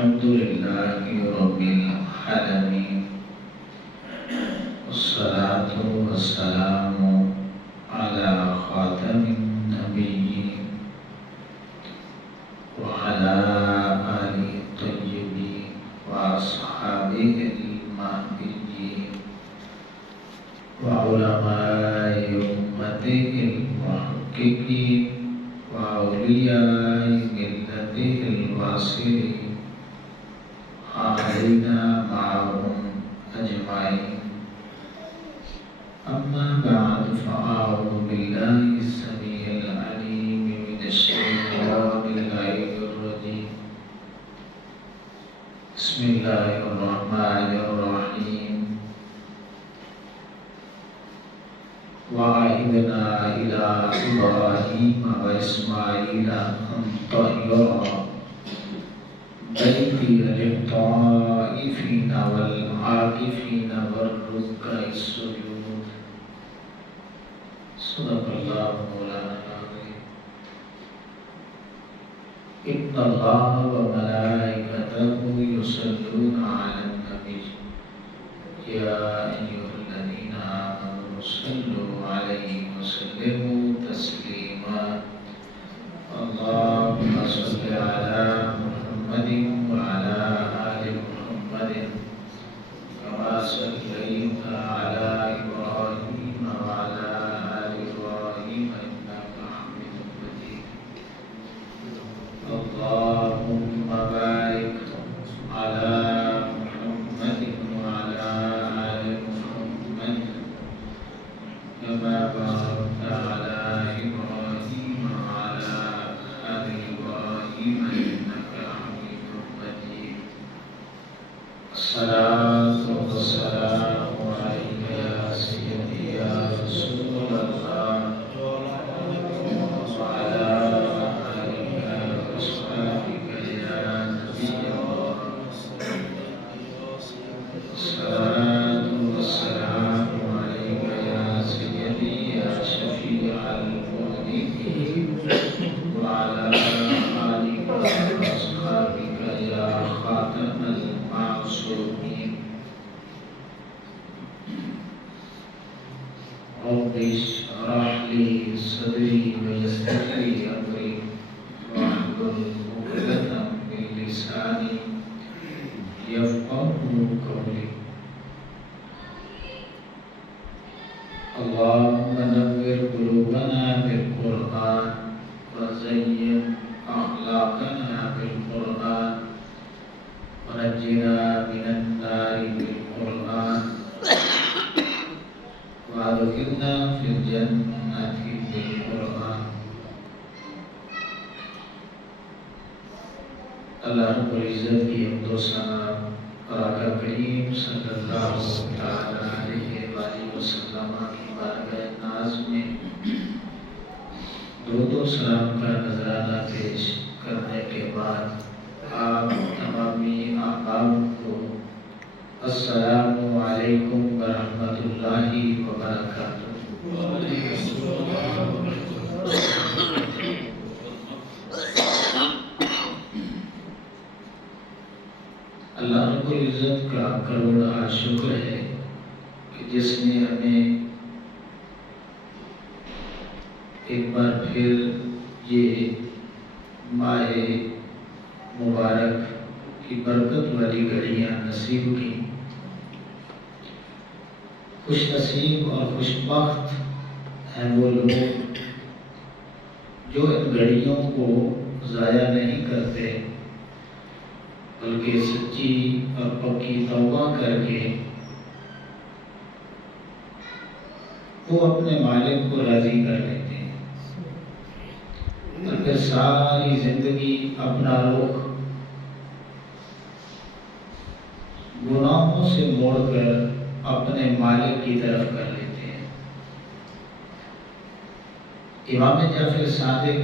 الحمد لله رب العالمين والصلاة والسلام على خاتم النبيين وعلى آله الطيبين وأصحابه المهديين وعلماء أمته المحققين وأولياء ملته الواصلين علينا معهم أجمعين. أما بعد فأعوذ بالله السميع العليم من الشيطان اللعين الرجيم. بسم الله الرحمن الرحيم. وعهدنا إلى إبراهيم وإسماعيل أن طهرا بيتي للطائفين والعاكفين والركع السجود. صدق الله مولانا العظيم. إن الله وملائكته يصلون على النبي يا أيها الذين آمنوا صلوا عليه وسلموا تسليما. اللهم صل على محمد وعلى آل محمد كما صليت على إبراهيم وعلى آل إبراهيم إنك حميد مجيد. اللهم بارك على محمد وعلى آل محمد كما باركت على إبراهيم وعلى آل إبراهيم إنك حميد مجيد. الصلاة والسلام عليك يا سيدي يا رسول الله وعلى آلك وأصحابك يا نبي الله. الصلاة والسلام عليك يا سيدي يا شفيع المذنبين وعلى آلك وأصحابك يا خاتم المعصومين. رب اشرح لي صدري ويسر لي أمري واحلل عقدة من لساني يفقهوا قولي. اللهم نور قلوبنا بالقرآن وزين أخلاقنا بالقرآن ونجنا من النار بالقرآن وأدخلنا في الجنة بالقرآن. اللہ رب العزت کی حمد و ثنا اور آقا کریم صلی اللہ تعالی علیہ وآلہ وسلم کی بارگاہ ناز میں درود و سلام کا نذرانہ پیش کرنے کے بعد آپ تمامی احباب کو السلام علیکم ورحمۃ اللہ وبرکاتہ. اللہ رب العزت کا کروڑا شکر ہے کہ جس نے ہمیں ایک بار پھر یہ ماہ مبارک کی برکت والی گھڑیاں نصیب کی. خوش نصیب اور خوش بخت ہیں وہ لوگ جو ان گھڑیوں کو ضائع نہیں کرتے بلکہ سچی اور پکی توبہ کر کے وہ اپنے مالک کو راضی کر لیتے ہیں اور پھر ساری زندگی اپنا رخ گناہوں سے موڑ کر اپنے مالک کی طرف کر لیتے ہیں. امام جعفر صادق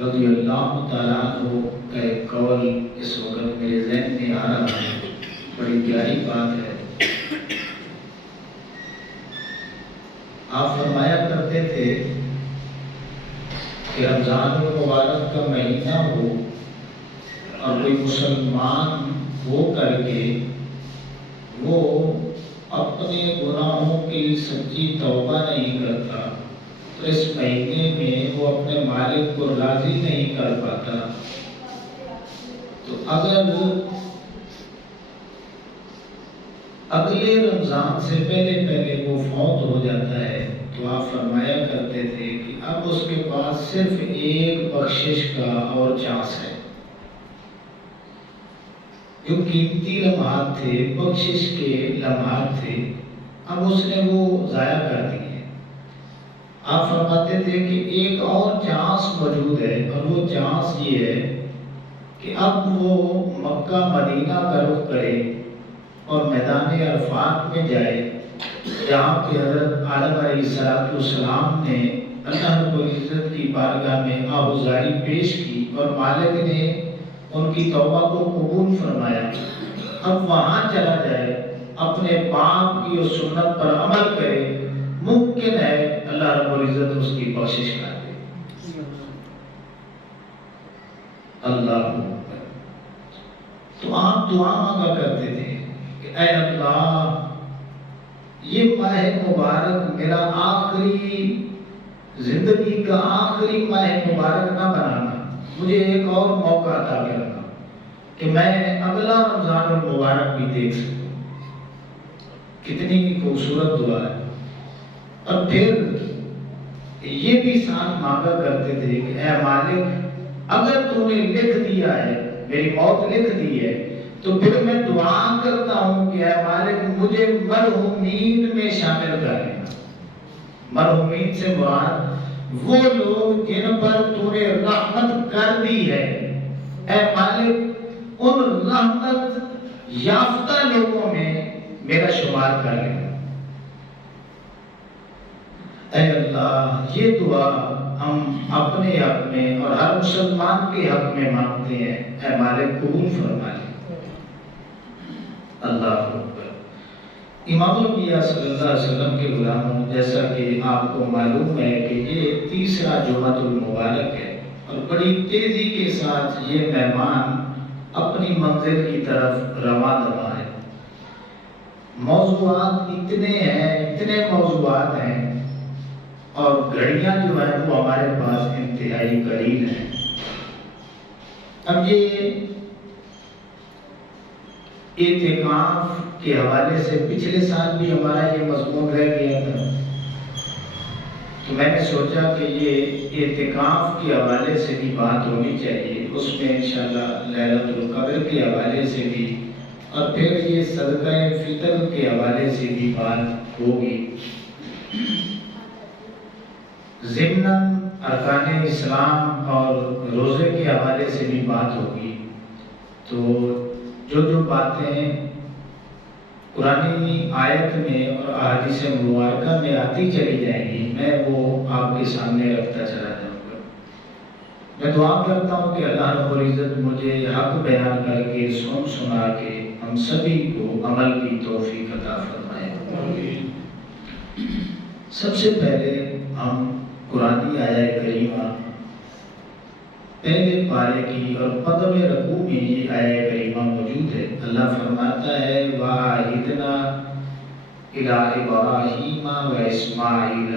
رضی اللہ تعالیٰ عنہ کا ایک قول اس وقت میرے ذہن میں آ رہا ہے. بڑی پیاری بات ہے. آپ فرمایا کرتے تھے کہ رمضان المبارک کا مہینہ ہو اور کوئی مسلمان ہو کر کے وہ اپنے گناہوں کی سچی توبہ نہیں کرتا تو اس مہینے میں وہ اپنے مالک کو راضی نہیں کر پاتا. تو اگر اگلے رمضان سے پہلے وہ فوت ہو جاتا ہے تو آپ فرمایا کرتے تھے کہ اب اس کے پاس صرف ایک بخشش کا اور چانس ہے. جو قیمتی لمحات تھے، بخشش کے لمحات تھے، اب اس نے وہ ضائع کر دیے. آپ فرماتے تھے کہ ایک اور چانس موجود ہے، اور وہ چانس یہ ہے کہ اب وہ مکہ مدینہ کا رخ کرے اور میدان عرفات میں جائے، جہاں پہ حضرت آدم علیہ السلام نے اللہ رب العزت کی بارگاہ میں آہوزاری پیش کی اور مالک نے ان کی توبہ کو قبول فرمایا. اب وہاں چلا جائے، اپنے باپ کی اس سنت پر عمل کرے، ممکن ہے اللہ رب العزت اس کی بخشش کر دے. اللہ اکبر. تو آپ دعا مانگا کرتے تھے کہ اے اللہ، یہ ماہ مبارک میرا آخری زندگی کا آخری ماہ مبارک نہ بنانا، مجھے ایک اور موقع عطا کرنا کہ میں اگلا رمضان المبارک بھی دیکھ سکوں. کتنی خوبصورت دعا ہے. اور پھر یہ بھی ساتھ مانگا کرتے تھے کہ اے مالک، اگر تو نے لکھ دیا ہے، میری موت لکھ دی ہے، تو پھر میں دعا کرتا ہوں کہ اے مالک مجھے مرحومین میں شامل کر لینا. مرحومین سے مراد وہ لوگ جن پر تو نے رحمت کر دی ہے. اے مالک ان رحمت یافتہ لوگوں میں میرا شمار کر لینا. اے اللہ، یہ دعا ہم اپنے حق میں اور ہر مسلمان کے حق میں مانگتے ہیں. اے مالک قبول فرما لے. اللہ اکبر. امام الانبیاء صلی اللہ علیہ وسلم کے غلاموں، جیسا کہ آپ کو معلوم ہے کہ یہ تیسرا جمعۃ المبارک ہے اور بڑی تیزی کے ساتھ یہ مہمان اپنی منزل کی طرف رواں دواں ہے. موضوعات اتنے موضوعات ہیں اور گھڑیاں جو ہیں وہ ہمارے پاس انتہائی قلیل ہیں. اب یہ اعتکاف کے حوالے سے پچھلے سال بھی ہمارا یہ مضمون رہ گیا تھا، تو میں نے سوچا کہ یہ اعتکاف کے حوالے سے بھی بات ہونی چاہیے. اس میں انشاءاللہ لیلۃ القدر کے حوالے سے بھی اور پھر یہ صدقہ فطر کے حوالے سے بھی بات ہوگی. ضمناً ارکان اسلام اور روزے کے حوالے سے بھی بات ہوگی. تو جو باتیں قرآنی آیت میں اور احادیث مبارکہ میں آتی چلی جائیں گی، میں وہ آپ کے سامنے رکھتا چلا جاؤں گا. میں دعا کرتا ہوں کہ اللہ رب العزت مجھے حق بیان کر کے سنا کے ہم سبھی کو عمل کی توفیق عطا فرمائے. سب سے پہلے ہم قرآنی آیہ کریمہ پہلے پارے کی اور قدم رکوع میں یہ آیہ کریمہ موجود ہے. اللہ فرماتا ہے وَعَهِدْنَا إِلَىٰ إِبْرَاهِيمَ وَإِسْمَاعِيلَ،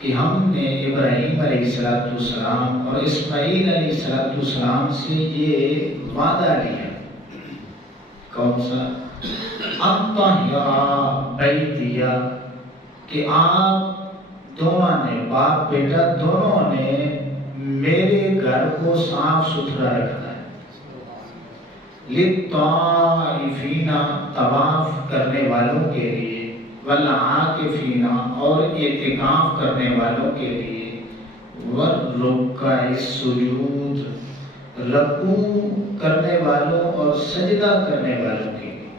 کہ ہم نے ابراہیم علیہ السلام اور اسماعیل علیہ السلام سے یہ وعدہ لیا. کون سا؟ اَطَّهِرَ بَيْتِيَ، کہ آپ دونوں نے، باپ بیٹا دونوں نے میرے گھر کو صاف ستھرا رکھنا ہے. لِلطَّائِفِينَ، طواف کرنے والوں کے لیے، وَالْعَاكِفِينَ، اور اعتکاف کرنے والوں کے لیے، وَالرُّكَّعِ السُّجُودِ، رکوع کرنے والوں اور سجدہ کرنے والوں کے لیے.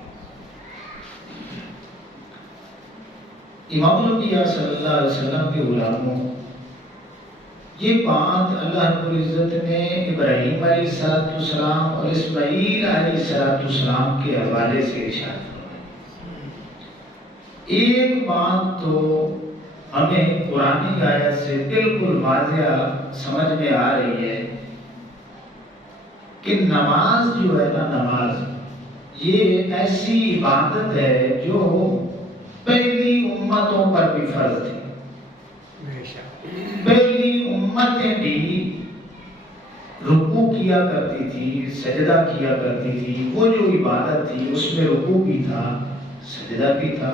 امام الانبیاء صلی اللہ علیہ وسلم کے غلاموں، یہ بات اللہ رب العزت نے ابراہیم علیہ السلام اور اسماعیل علیہ السلام کے حوالے سے ارشاد فرمائی. ایک بات تو ہمیں قرآنی آیت سے بالکل واضح سمجھ میں آ رہی ہے کہ نماز جو ہے نا، نماز یہ ایسی عبادت ہے جو پہلی امتوں پر بھی فرض تھی. پہلی امتیں بھی رکوع کیا کرتی تھی، سجدہ کیا کرتی تھی. وہ جو عبادت تھی اس میں رکوع بھی تھا، سجدہ بھی تھا،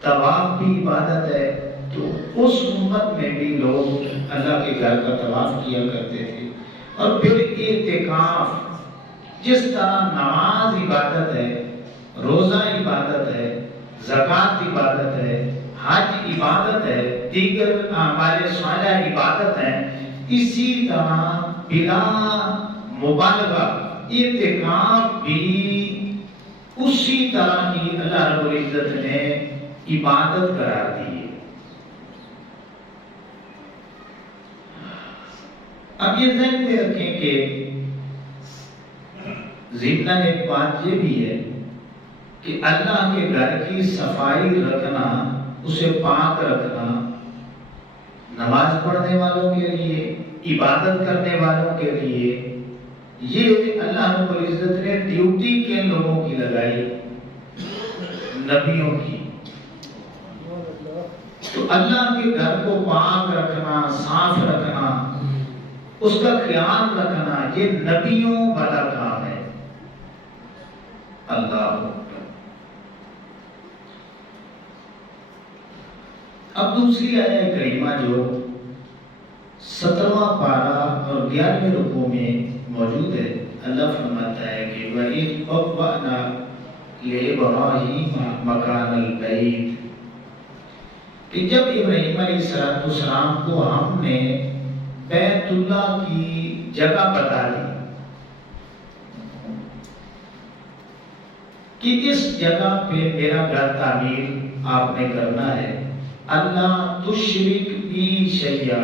طواف بھی عبادت ہے. تو اس امت میں بھی لوگ اللہ کے گھر کا طواف کیا کرتے تھے. اور پھر اعتکاف، جس طرح نماز عبادت ہے، روزہ عبادت ہے، زکوٰۃ عبادت ہے، حج عبادت ہے، دیگر اعمال صالحہ عبادت ہے، اسی طرح بلا مبالغہ اعتکاف بھی اسی طرح ہی اللہ رب العزت نے عبادت قرار دی ہے. اب یہ ذہن میں رکھیں کہ ضمن ایک بات یہ بھی ہے کہ اللہ کے گھر کی صفائی رکھنا، اسے پاک رکھنا، نماز پڑھنے والوں کے لیے، عبادت کرنے والوں کے لیے، یہ اللہ رب العزت نے ڈیوٹی کن لوگوں کی لگائی؟ نبیوں کی. تو اللہ کے گھر کو پاک رکھنا، صاف رکھنا، اس کا خیال رکھنا، یہ نبیوں والا کام ہے. اللہ اکبر. اب دوسری آیت کریمہ جو 17واں پارہ اور 11ویں رکوع میں موجود ہے، اللہ فرماتا ہے کہ وَإِذْ بَوَّأْنَا لِإِبْرَاهِيمَ مَكَانَ الْبَيْتِ، کہ جب ابراہیم علیہ السلام کو ہم نے بیت اللہ کی جگہ بتا دی کہ اس جگہ پہ میرا گھر تعمیر آپ نے کرنا ہے، اللہ تشرک بی شیئا.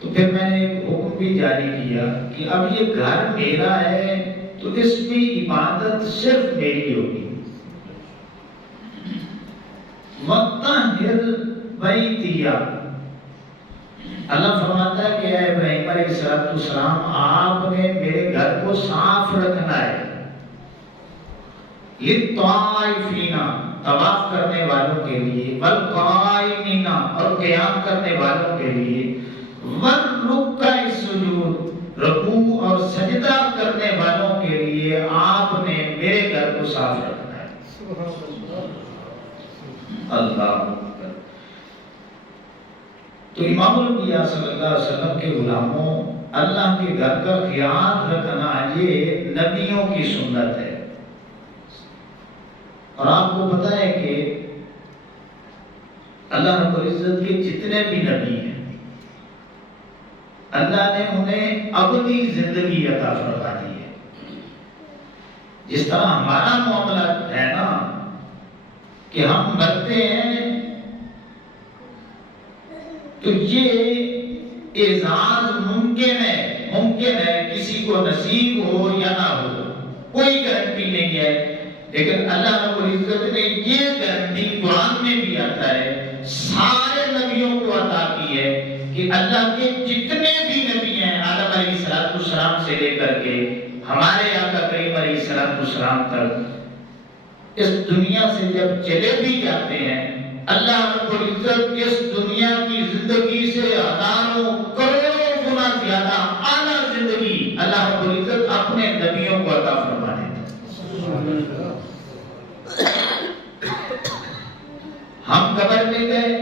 تو پھر میں نے ایک حکم بھی جاری کیا کہ اب یہ گھر میرا ہے تو اس میں عبادت صرف میری ہوگی. وَطَّهِّرْ بَيْتِيَ، اللہ فرماتا ہے کہ اے ابراہیم علیہ السلام، آپ نے میرے گھر کو صاف رکھنا ہے. لِلطَّائِفِينَ، طواف کرنے والوں کے لیے، وَالْقَائِمِينَ، اور قیام کرنے والوں کے لیے، وَالرُّكَّعِ السُّجُودِ، رکوع اور سجدہ کرنے والوں کے لیے آپ نے میرے گھر کو صاف رکھنا ہے. اللہ. تو امام الانبیاء صلی اللہ علیہ وسلم کے غلاموں، اللہ کے گھر کا خیال رکھنا یہ نبیوں کی سنت ہے. اور آپ کو پتہ ہے کہ اللہ رب العزت کے جتنے بھی نبی ہیں، اللہ نے انہیں ابدی زندگی عطا فرما دی ہے. جس طرح ہمارا معاملہ ہے نا کہ ہم مرتے ہیں تو یہ اعزاز ممکن ہے کسی کو نصیب ہو یا نہ ہو، کوئی گارنٹی نہیں ہے. لیکن اللہ رب العزت نے یہ گارنٹی قرآن میں بھی آتا ہے، سارے نبیوں کو عطا کی ہے کہ اللہ کے جتنے بھی نبی ہیں، آدم علیہ السلام سے لے کر کے ہمارے آقا کریم علیہ السلام تک، اس دنیا سے جب چلے بھی جاتے ہیں، اللہ رب العزت اس دنیا کی زندگی سے ہزاروں کروڑوں گنا زیادہ اعلیٰ زندگی اللہ رب العزت اپنے نبیوں کو عطا فرما دیتا ہے. ہم قبر میں گئے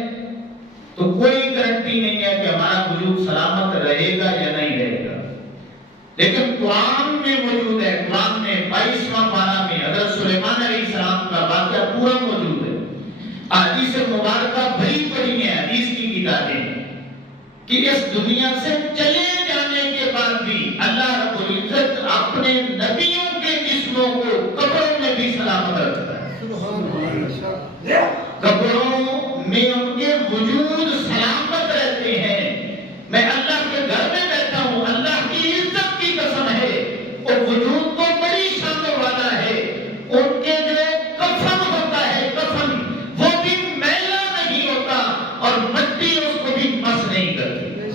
تو کوئی گارنٹی نہیں ہے کہ ہمارا وجود سلامت رہے گا یا نہیں رہے گا. لیکن قرآن میں موجود ہے، قرآن میں 22واں پارہ میں حضرت سلیمان علیہ السلام کا واقعہ پورا موجود ہے. حدیث مبارکہ بھری پڑی ہیں، حدیث کی کتابیں، کہ اس دنیا سے چلے جانے کے بعد بھی اللہ رب العزت اپنے نبیوں کے جسموں کو قبروں میں بھی سلامت رکھتا ہے. قبروں میں ان کے وجود سلامت رہتے ہیں. میں اللہ کے گھر میں بیٹھا ہوں، اللہ کی عزت کی قسم ہے، اور وجود تو بڑی شان والا ہے. ان کے جو کفن ہوتا ہے، کفن وہ بھی میلا نہیں ہوتا اور مٹی اس کو بھی مس نہیں کرتی.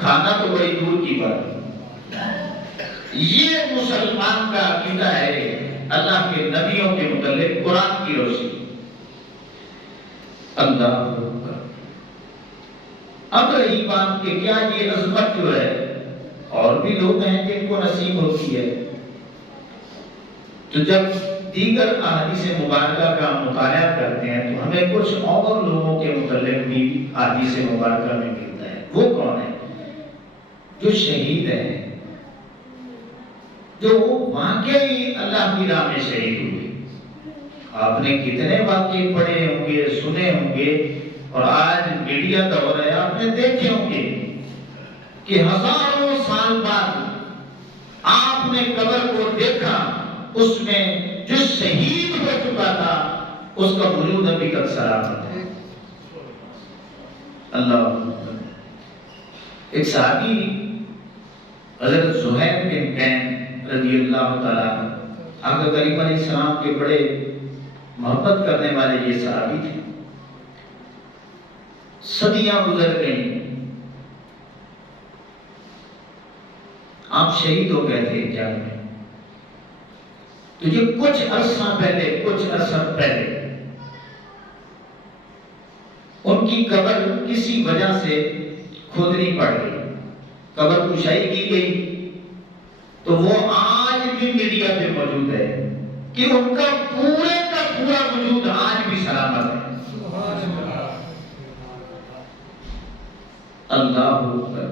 کھانا تو بڑی دور کی بات ہے. یہ اللہ کے نبیوں کے متعلق قرآن کی روشنی۔ اللہ اکبر۔ اب رہی بات کہ کیا یہ عظمت جو ہے اور بھی لوگ ہیں جن کو نصیب ہوتی ہے، تو جب دیگر احادیث مبارکہ کا مطالعہ کرتے ہیں تو ہمیں کچھ اور لوگوں کے متعلق بھی احادیث مبارکہ میں ملتا ہے۔ وہ کون ہے؟ جو شہید ہیں، جو واقعی اللہ کی راہ میں شہید ہوئے۔ آپ نے کتنے واقعے پڑھے ہوں گے، سنے ہوں گے، اور آج میڈیا دور ہے، آپ نے دیکھے ہوں گے کہ ہزاروں سال بعد آپ نے قبر کو دیکھا، اس میں جو شہید ہو چکا تھا اس کا وجود ابھی تک سلامت ہے۔ اللہ۔ ایک صحابی حضرت زہیر بن کین رضی اللہ تعالیٰ آقا کریم علیہ السلام کے بڑے محبت کرنے والے یہ صحابی تھے۔ صدیاں گزر گئیں، آپ شہید ہو گئے تھے جنگ میں، تو یہ کچھ عرصہ پہلے ان کی قبر کسی وجہ سے کھودنی پڑ گئی، قبر کشائی کی گئی، تو وہ آج بھی میڈیا پہ موجود ہے کہ ان کا پورے کا پورا وجود آج بھی سلامت ہے۔ اللہ اکبر۔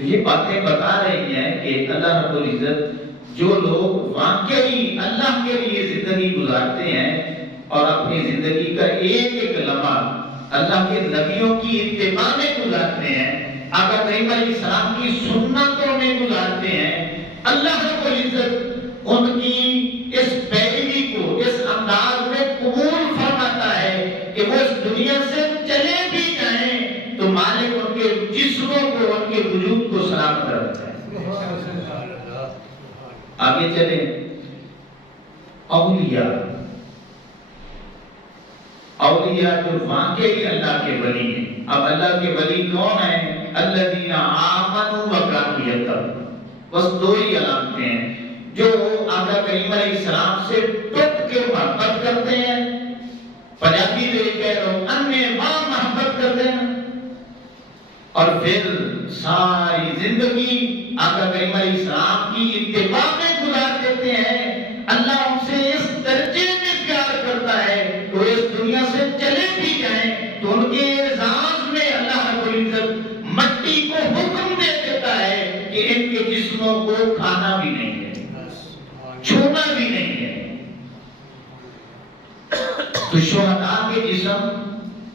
یہ باتیں بتا رہی ہیں کہ اللہ رب العزت جو لوگ واقعی اللہ کے لیے زندگی گزارتے ہیں اور اپنی زندگی کا ایک ایک لمحہ اللہ کے نبیوں کی اتباع میں گزارتے ہیں، آقا کریم علیہ السلام کی سنتوں میں گزارتے ہیں، اللہ رب العزت ان کی اس پیروی کو اس انداز میں قبول فرماتا ہے کہ وہ اس دنیا سے چلے بھی جائیں تو مالک ان کے جسموں کو، ان کے وجود کو سلامت رکھتا ہے۔ آگے چلیں، اولیاء جو واقعی اللہ کے ولی ہیں۔ اب اللہ کے ولی کون ہیں؟ الذین آمنوا وکانوا یتقون۔ بس دو ہی علامتیں ہیں، جو آقا کریم علیہ السلام سے ٹوٹ کے محبت کرتے ہیں، پنجابی میں کہہ رہا ہوں اننے وہاں محبت کرتے ہیں، اور پھر ساری زندگی آقا کریم علیہ السلام کی اتباع میں گزار دیتے ہیں۔ اللہ ان سے اس درجے میں پیار کرتا ہے تو اس دنیا سے چلے بھی جائیں تو ان کے اعزاز میں اللہ رب العزت مٹی کو حکم دے دیتا ہے کہ ان کے جسموں کو کھانا بھی نہیں ہے، چھونا بھی نہیں ہے۔ تو شہداء کے جسم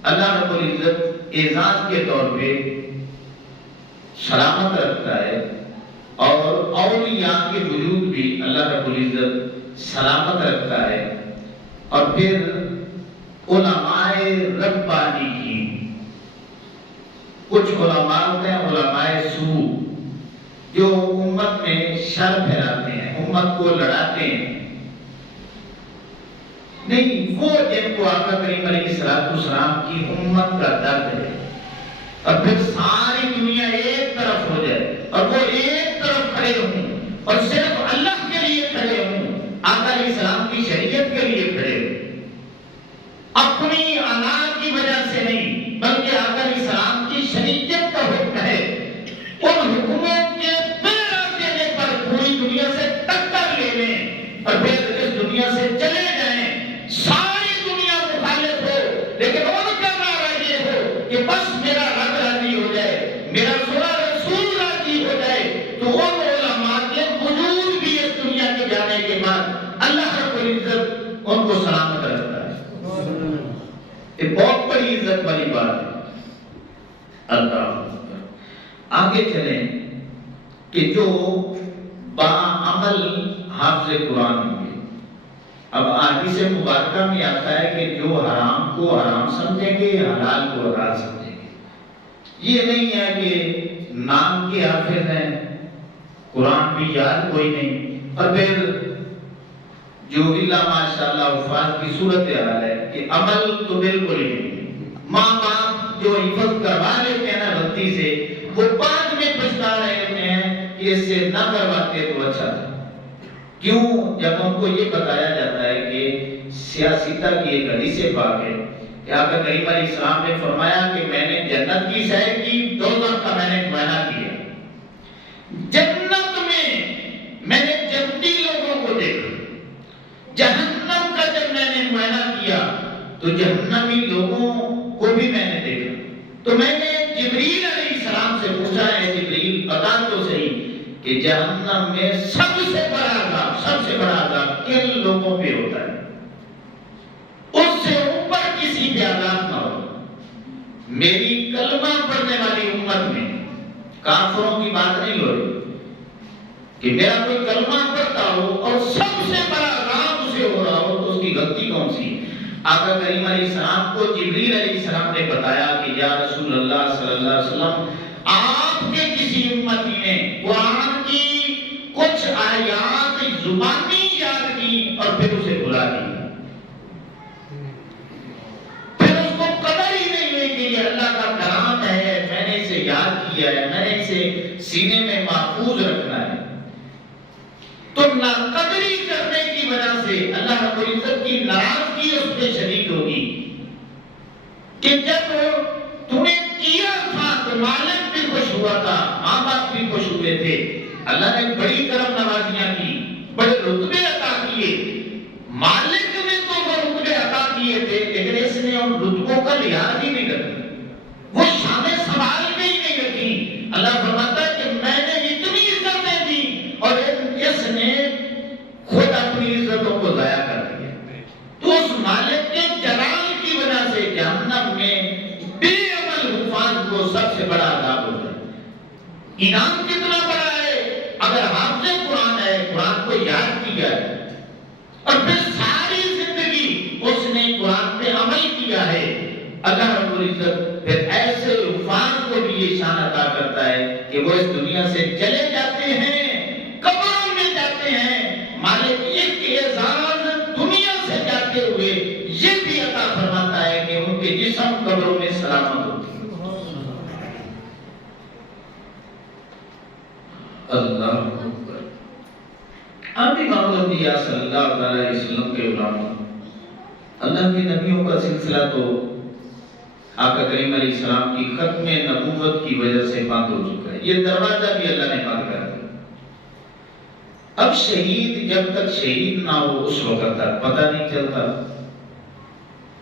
اللہ رب العزت اعزاز کے طور پہ سلامت رکھتا ہے، اور اولیاء کے وجود بھی اللہ رب العزت سلامت رکھتا ہے۔ اور پھر علماء ربانیین، کچھ علماء ہوتے ہیں علماء سوء، جو امت میں شر پھیلاتے ہیں، امت کو لڑاتے ہیں، نہیں، وہ جن کو آقا کریم علیہ السلام کی امت کا درد ہے، اور پھر ساری دنیا ایک طرف ہو جائے اور وہ ایک طرف کھڑے ہوں اور صرف اللہ کے لیے کھڑے ہوں، آقا علیہ السلام کی شریعت کے لیے کھڑے ہوں، اپنی انا کی وجہ سے نہیں بلکہ آقا علیہ السلام کی شریعت کا حکم ہے، ان حکموں کے پیرا دینے پر پوری دنیا سے ٹکر لے لیں اور پھر اس دنیا سے چلے جائیں، ساری دنیا مخالف ہو لیکن ان کا نعرہ یہ ہو کہ بس میرا رب راضی ہو جائے، میرا سنا رسول راضی ہو جائے، تو ان علماء کے وجود بھی اس دنیا کے جانے کے بعد اللہ رب العزت ان کو سلامت رکھتا ہے۔ یہ بہت بڑی عزت والی بات ہے۔ اللہ آگے چلیں کہ جو باعمل حافظ قرآن ہوں گے، اب حدیث مبارکہ میں آتا ہے کہ جو حرام کو حرام سمجھیں گے، حلال کو حلال سمجھیں گے۔ یہ نہیں ہے کہ نام کے حافظ ہیں، قرآن بھی یاد کوئی نہیں، اور پھر جو اللہ ماشاءاللہ وفات کی صورت حال ہے کہ عمل تو بالکل ہی نہیں، ماں باپ جو حفظ کروا لیتے ہیں نا غلطی سے، وہ بعد میں پچھتا رہے ہوتے ہیں کہ اس سے نہ کرواتے تو اچھا تھا، کیوں؟ جب ہم کو یہ بتایا جاتا ہے کہ سیاستہ کی ایک حدیث پاک ہے کہ آقا کریم علیہ السلام نے فرمایا کہ میں نے جنت کی سیر کی، دوزخ کا میں نے معائنہ کیا۔ جنت میں نے جنتی لوگوں کو دیکھا، جہنم کا جب میں نے معائنہ کیا تو جہنمی لوگوں کو بھی میں نے دیکھا۔ تو میں نے جبریل علیہ السلام سے پوچھا، ہے جبریل بتا تو صحیح کہ جہنم میں سب سے بڑا عذاب کن لوگوں پہ ہوتا ہے؟ اس سے اوپر کسی پہ عذاب نہ ہو۔ میری کلمہ پڑھنے والی امت میں کافروں کی بات نہیں ہو رہی کہ میرا کوئی کلمہ پڑھتا ہو اور سب سے بڑا عذاب اسے ہو رہا ہو تو اس کی غلطی کون سی؟ آقا کریم علیہ السلام کو جبریل علیہ السلام نے بتایا کہ یا رسول اللہ صلی اللہ علیہ وسلم، آپ کے کسی امتی نے قرآن کی کچھ آیات زبانی یاد کی اور پھر اسے بھلا دیا، پھر اس کو قدر ہی نہیں ہے کہ یہ اللہ کا کلام ہے، میں نے اسے یاد کیا ہے، میں نے اسے سینے میں محفوظ رکھنا ہے۔ تو ناقدری کرنے کی وجہ سے اللہ رب العزت کی ناراضگی اس پہ شدید ہوگی کہ جب تم نے کیا تھا تو مالک بھی خوش ہوا تھا، ماں باپ بھی خوش ہوئے تھے، اللہ نے بڑی کرم نوازیاں کی، بڑے رتبے عطا کیے، مالک نے تو وہ رتبے عطا کیے تھے لیکن اس نے ان رتبوں کا لحاظ ہی نہیں کرتا، وہ شانیں سنبھال کے ہی نہیں رکھی۔ اللہ فرماتا ہے کہ میں نے اتنی عزتیں دی اور اس نے خود اپنی عزتوں کو ضائع کر دیا۔ تو اس مالک کے جلال کی وجہ سے جہنم میں بے عمل حفاظ کو سب سے بڑا عذاب ہوتا ہے۔ انعام کتنا بڑا ہے اگر حافظ قرآن ہے، قرآن کو یاد کیا ہے اور پھر ساری زندگی اس نے قرآن پہ عمل کیا ہے، اللہ رب العزت پھر ایسے حفاظ کو بھی یہ شان عطا کرتا ہے کہ وہ اس دنیا سے چلے جاتے ہیں، قبروں میں جاتے ہیں، مالک ایک اعزاز دنیا سے جاتے ہوئے یہ بھی عطا فرماتا ہے کہ ان کے جسم قبروں میں سلامت ہوتے ہیں۔ اللہ اکبر۔ آپ امام الانبیاء صلی اللہ علیہ وسلم کے علماء، اللہ کے نبیوں کا سلسلہ تو آقا کریم علیہ السلام کی ختم نبوت کی وجہ سے بند ہو چکا ہے، یہ دروازہ بھی اللہ نے بند کر دیا۔ اب شہید جب تک شہید نہ ہو اس وقت تک پتہ نہیں چلتا،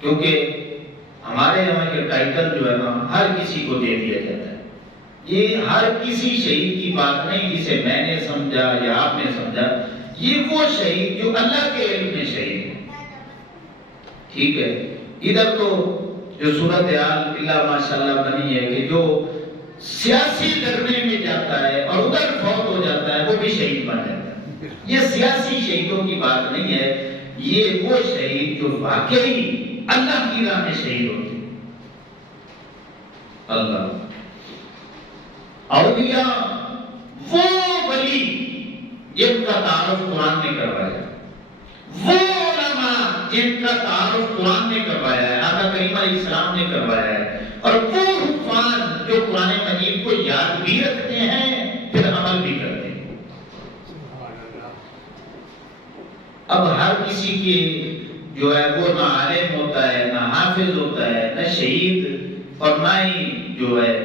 کیونکہ ہمارے یہاں کے ٹائٹل جو ہے نا ہر کسی کو دے دیا جاتا ہے۔ یہ ہر کسی شہید کی بات نہیں جسے میں نے سمجھا یا آپ نے سمجھا، یہ وہ شہید جو اللہ کے علم میں شہید ہے، ٹھیک ہے۔ ادھر تو جو صورتحال اللہ ماشاءاللہ بنی ہے کہ جو سیاسی لڑنے میں جاتا ہے اور ادھر فوت ہو جاتا ہے وہ بھی شہید بن جاتا ہے، یہ سیاسی شہیدوں کی بات نہیں ہے، یہ وہ شہید جو واقعی اللہ کی راہ میں شہید ہوتے ہیں۔ اللہ اولیاء وہ ولی جن کا تعارف قرآن نے کروایا، وہ علماء جن کا تعارف قرآن نے کروایا ہے، آقا کریم علیہ السلام نے کروایا ہے، اور وہ حفاظ جو قرآن مجید کو یاد بھی رکھتے ہیں پھر عمل بھی کرتے ہیں۔ اب ہر کسی کی جو ہے وہ نہ عالم ہوتا ہے، نہ حافظ ہوتا ہے، نہ شہید اور نہ ہی جو ہے،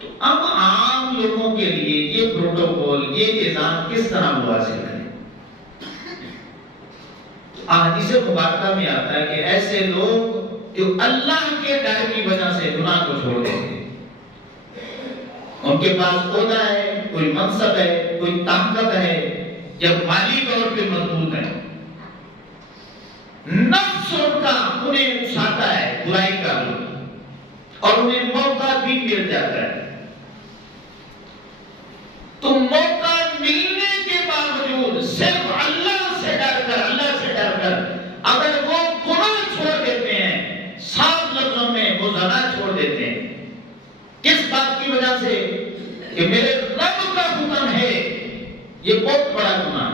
تو اب عام لوگوں کے لیے یہ پروٹوکول، یہ نظام کس طرح وہ حاصل کریں؟ احادیث مبارکہ میں آتا ہے کہ ایسے لوگ جو اللہ کے ڈر کی وجہ سے گناہ کو چھوڑ دیتے ہیں، ان کے پاس عہدہ ہے، کوئی منصب ہے، کوئی طاقت ہے، جب مالی طور پہ مضبوط ہے، نفس ان کا انہیں اکساتا ہے برائی کا اور انہیں موقع بھی مل جاتا ہے، تو موقع ملنے کے باوجود صرف اللہ سے ڈر کر اگر وہ گناہ چھوڑ دیتے ہیں، صاف لفظوں میں وہ زنا چھوڑ دیتے ہیں، کس بات کی وجہ سے؟ کہ میرے رب کا حکم ہے، یہ بہت بڑا گناہ،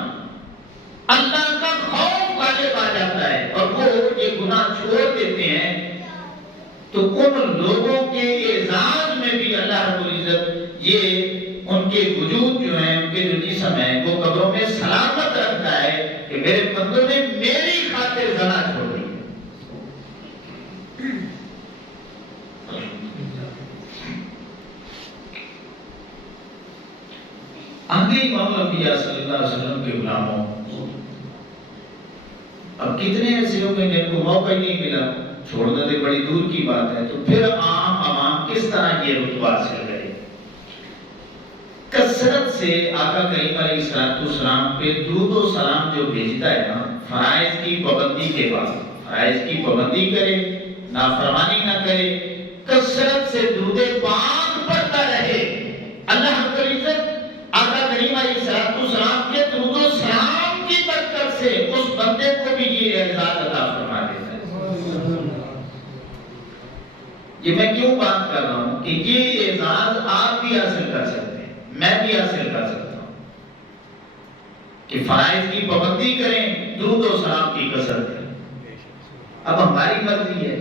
اللہ کا خوف غالب آ جاتا ہے اور وہ یہ گناہ چھوڑ دیتے ہیں، تو ان لوگوں کے اعزاز میں بھی اللہ رب العزت یہ ان کے وجود جو ہیں، ان کے جو جسم ہے وہ قبروں میں سلامت رکھتا ہے کہ میرے بندوں نے میری خاطر زنا چھوڑ دی۔ آگے امام الانبیاء صلی اللہ علیہ وسلم کے غلاموں، اب کتنے ایسے ہوں گے جن کو موقع ہی نہیں ملا، چھوڑنا تو بڑی دور کی بات ہے، تو پھر عام عوام کس طرح یہ رتبہ حاصل کرے؟ کثرت سے آقا کریم علیہ السلام پہ درود و سلام جو بھیجتا ہے نا، فرائض کی پابندی کے بعد، فرائض کی پابندی کرے، نافرمانی نہ کرے، کثرت سے درود پاک پڑھتا رہے، اللہ رب العزت آقا کریم علیہ السلام کے درود و سلام کی برکت سے اس بندے کو بھی یہ اعزاز عطا فرما دیتا ہے۔ یہ میں کیوں بات کر رہا ہوں کہ یہ اعزاز آپ بھی حاصل کر سکتے ہیں، میں بھی حاصل کر سکتا ہوں کہ فرائض کی پابندی کریں، درود و سلام کی کثرت کریں۔ اب ہماری مرضی ہے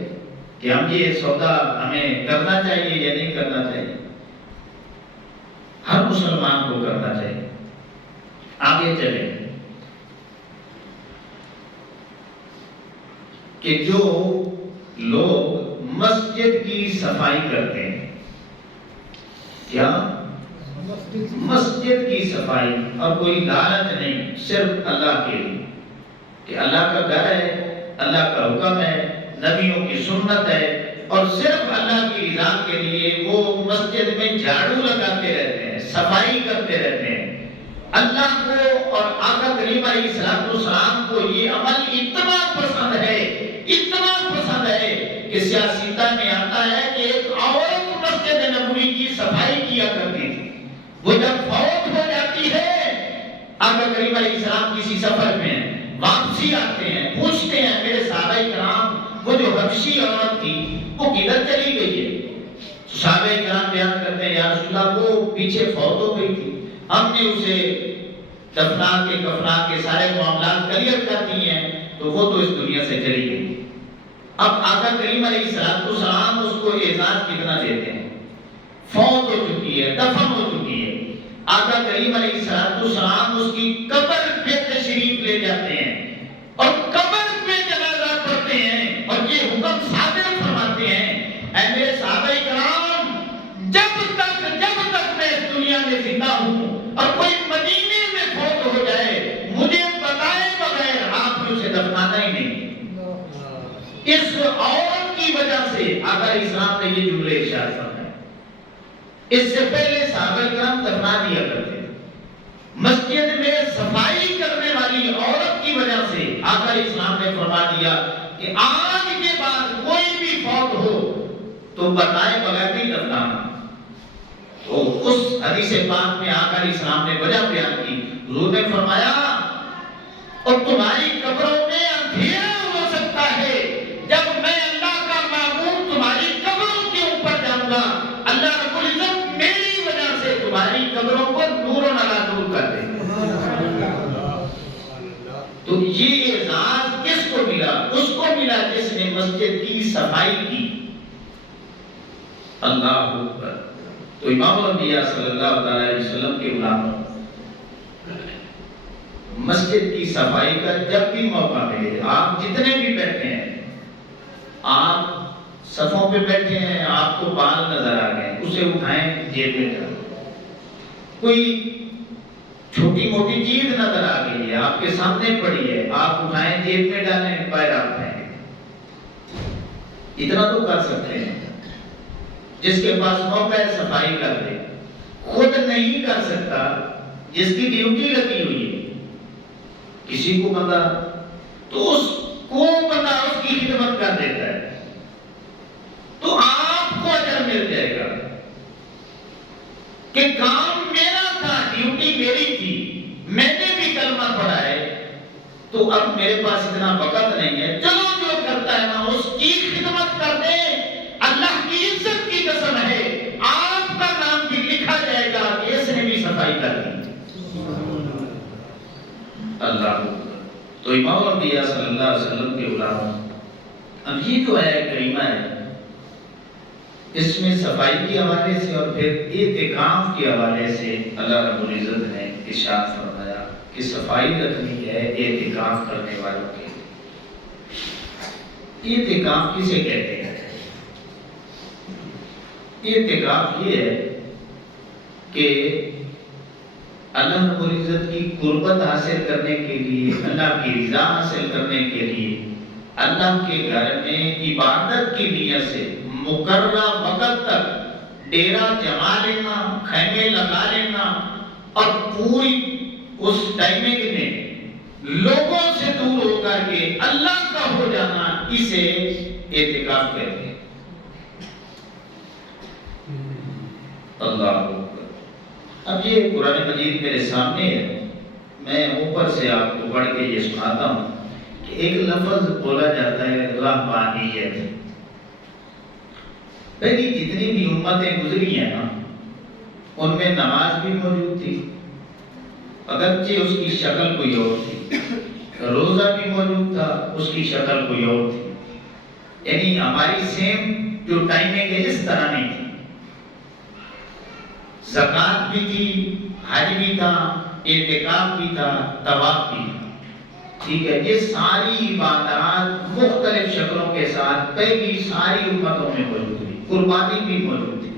کہ ہم یہ سودا ہمیں کرنا چاہیے یا نہیں کرنا چاہیے، ہر مسلمان کو کرنا چاہیے۔ آگے چلیں کہ جو لوگ مسجد کی صفائی کرتے ہیں، کیا مسجد کی صفائی، اور کوئی لالچ نہیں، صرف اللہ کے لیے کہ اللہ کا گھر ہے، اللہ کا حکم ہے، نبیوں کی سنت ہے، اور صرف اللہ کی رضا کے لیے وہ مسجد میں جھاڑو لگاتے رہتے ہیں، صفائی کرتے رہتے ہیں۔ اللہ کو اور آقا کریم علیہ السلام کو یہ عمل اتنا پسند ہے، اتنا پسند ہے کہ سیاستہ میں آتا ہے کہ ایک عورت مسجد نبوی کی صفائی کیا کرتی تھی، وہ جب فوت ہو جاتی ہے، آقا کریم علیہ السلام کسی سفر میں واپسی آتے ہیں، پوچھتے ہیں میرے صحابہ کرام وہ جو حبشی عورت تھی وہ کدھر چلی گئی ہے؟ صحابہ کرام بیان کرتے ہیں یا رسول اللہ وہ پیچھے فوت ہو گئی تھی، ہم نے اسے دفنا کے کفنا کے سارے معاملات کلیئر کر دیے ہیں، تو وہ تو اس دنیا سے چلی گئی۔ اب آقا کریم علیہ السلام اس کو اعزاز کتنا دیتے ہیں؟ فوت ہو چکی ہے، دفن ہو چکی ہے، آقا کریم علیہ السلام اس کی قبر پہ تشریف لے جاتے ہیں اور قبر پہ جنازہ پڑھتے ہیں، اور یہ حکم صادر فرماتے ہیں اے میرے صحابہ کرام، جب تک میں اس دنیا میں زندہ ہوں اور کوئی مدینے میں فوت ہو جائے، مجھے بتائے بغیر آپ نے اسے دفنانا ہی نہیں۔ اس عورت کی وجہ سے آقا علیہ السلام نے یہ جملے ارشاد فرمائے۔ اس سے پہلے صحابہ کرام دفنا دیا کرتے تھے، مسجد میں صفائی کرنے والی عورت کی وجہ سے آقا علیہ السلام نے فرما دیا کہ آج کے بعد کوئی بھی فوت ہو تو بتائے بغیر نہیں دفنانا۔ تو اس حدیث پاک میں آقا علیہ السلام نے وجہ بیان کی، حضور نے فرمایا اور تمہاری قبروں میں اندھیرا ہو سکتا ہے، جب میں اللہ کا معبود تمہاری قبروں کے اوپر جاؤں گا، اللہ رب العزت میری وجہ سے تمہاری قبروں کو نور و نلا دور کر دے۔ تو یہ اعزاز کس کو ملا؟ اس کو ملا جس نے مسجد کی صفائی کی۔ اللہ اکبر۔ تو امام الانبیاء صلی اللہ علیہ وسلم کے غلاموں، مسجد کی صفائی کا جب بھی موقع ملے، آپ جتنے بھی بیٹھے ہیں، آپ صفوں پہ بیٹھے ہیں، آپ کو بال نظر آ گئے، اسے اٹھائیں، جیب میں ڈالیں۔ کوئی چھوٹی موٹی چیز نظر آ گئی ہے، آپ کے سامنے پڑی ہے، آپ اٹھائیں، جیب میں ڈالیں، پیر آپ پھینکیں۔ اتنا تو کر سکتے ہیں، جس کے پاس موقع ہے صفائی کر دے۔ خود نہیں کر سکتا، جس کی ڈیوٹی لگی ہوئی ہے، کسی کو بندہ تو اس کو بندہ اس کی خدمت کر دیتا ہے، تو آپ کو اجر مل جائے گا کہ کام میرا تھا، ڈیوٹی میری تھی، میں نے بھی کلمہ پڑھا ہے، تو اب میرے پاس اتنا وقت نہیں ہے، چلو جو کرتا ہے نا اس کی خدمت کر دیں۔ اللہ کی عزت کی قسم ہے، آپ کا نام بھی لکھا جائے گا کہ اس نے بھی صفائی کر دی۔ اللہ تو امام الانبیاء صلی اللہ علیہ وسلم کے غلاموں، اب یہ جو ہے کریمہ ہے، اس میں صفائی کے حوالے سے اور پھر اعتکاف کے حوالے سے اللہ رب العزت نے ارشاد فرمایا کہ صفائی رکھنی ہے اعتکاف کرنے والوں کے لیے۔ اعتکاف کسے کہتے ہیں؟ اعتکاف یہ ہے کہ اللہ رب العزت کی قربت حاصل کرنے کے لیے، اللہ کی رضا حاصل کرنے کے لیے اللہ کے گھر میں عبادت کی نیت سے مقررہ وقت تک ڈیرا جما لینا، خیمے لگا لینا اور پوری اس ٹائمنگ میں لوگوں سے دور ہو کر کے اللہ کا ہو جانا، اسے اعتکاف کہتے ہیں۔ اللہ اکبر۔ اب یہ قرآن مجید میرے سامنے ہے، میں اوپر سے آپ کو پڑھ کے یہ سناتا ہوں کہ ایک لفظ بولا جاتا ہے رہبانیت۔ پہلی جتنی بھی امتیں گزری ہیں نا، ان میں نماز بھی موجود تھی، اگرچہ اس کی شکل کوئی اور تھی، روزہ بھی موجود تھا، اس کی شکل کوئی اور تھی، یعنی ہماری سیم جو ٹائمنگ ہے اس طرح نہیں تھی۔ زکوٰۃ بھی تھی، حج بھی تھا، اعتکاف بھی تھا، طواف بھی تھا، ٹھیک ہے۔ یہ ساری عبادات مختلف شکلوں کے ساتھ پہلی ساری امتوں میں موجود تھی، قربانی بھی موجود تھی۔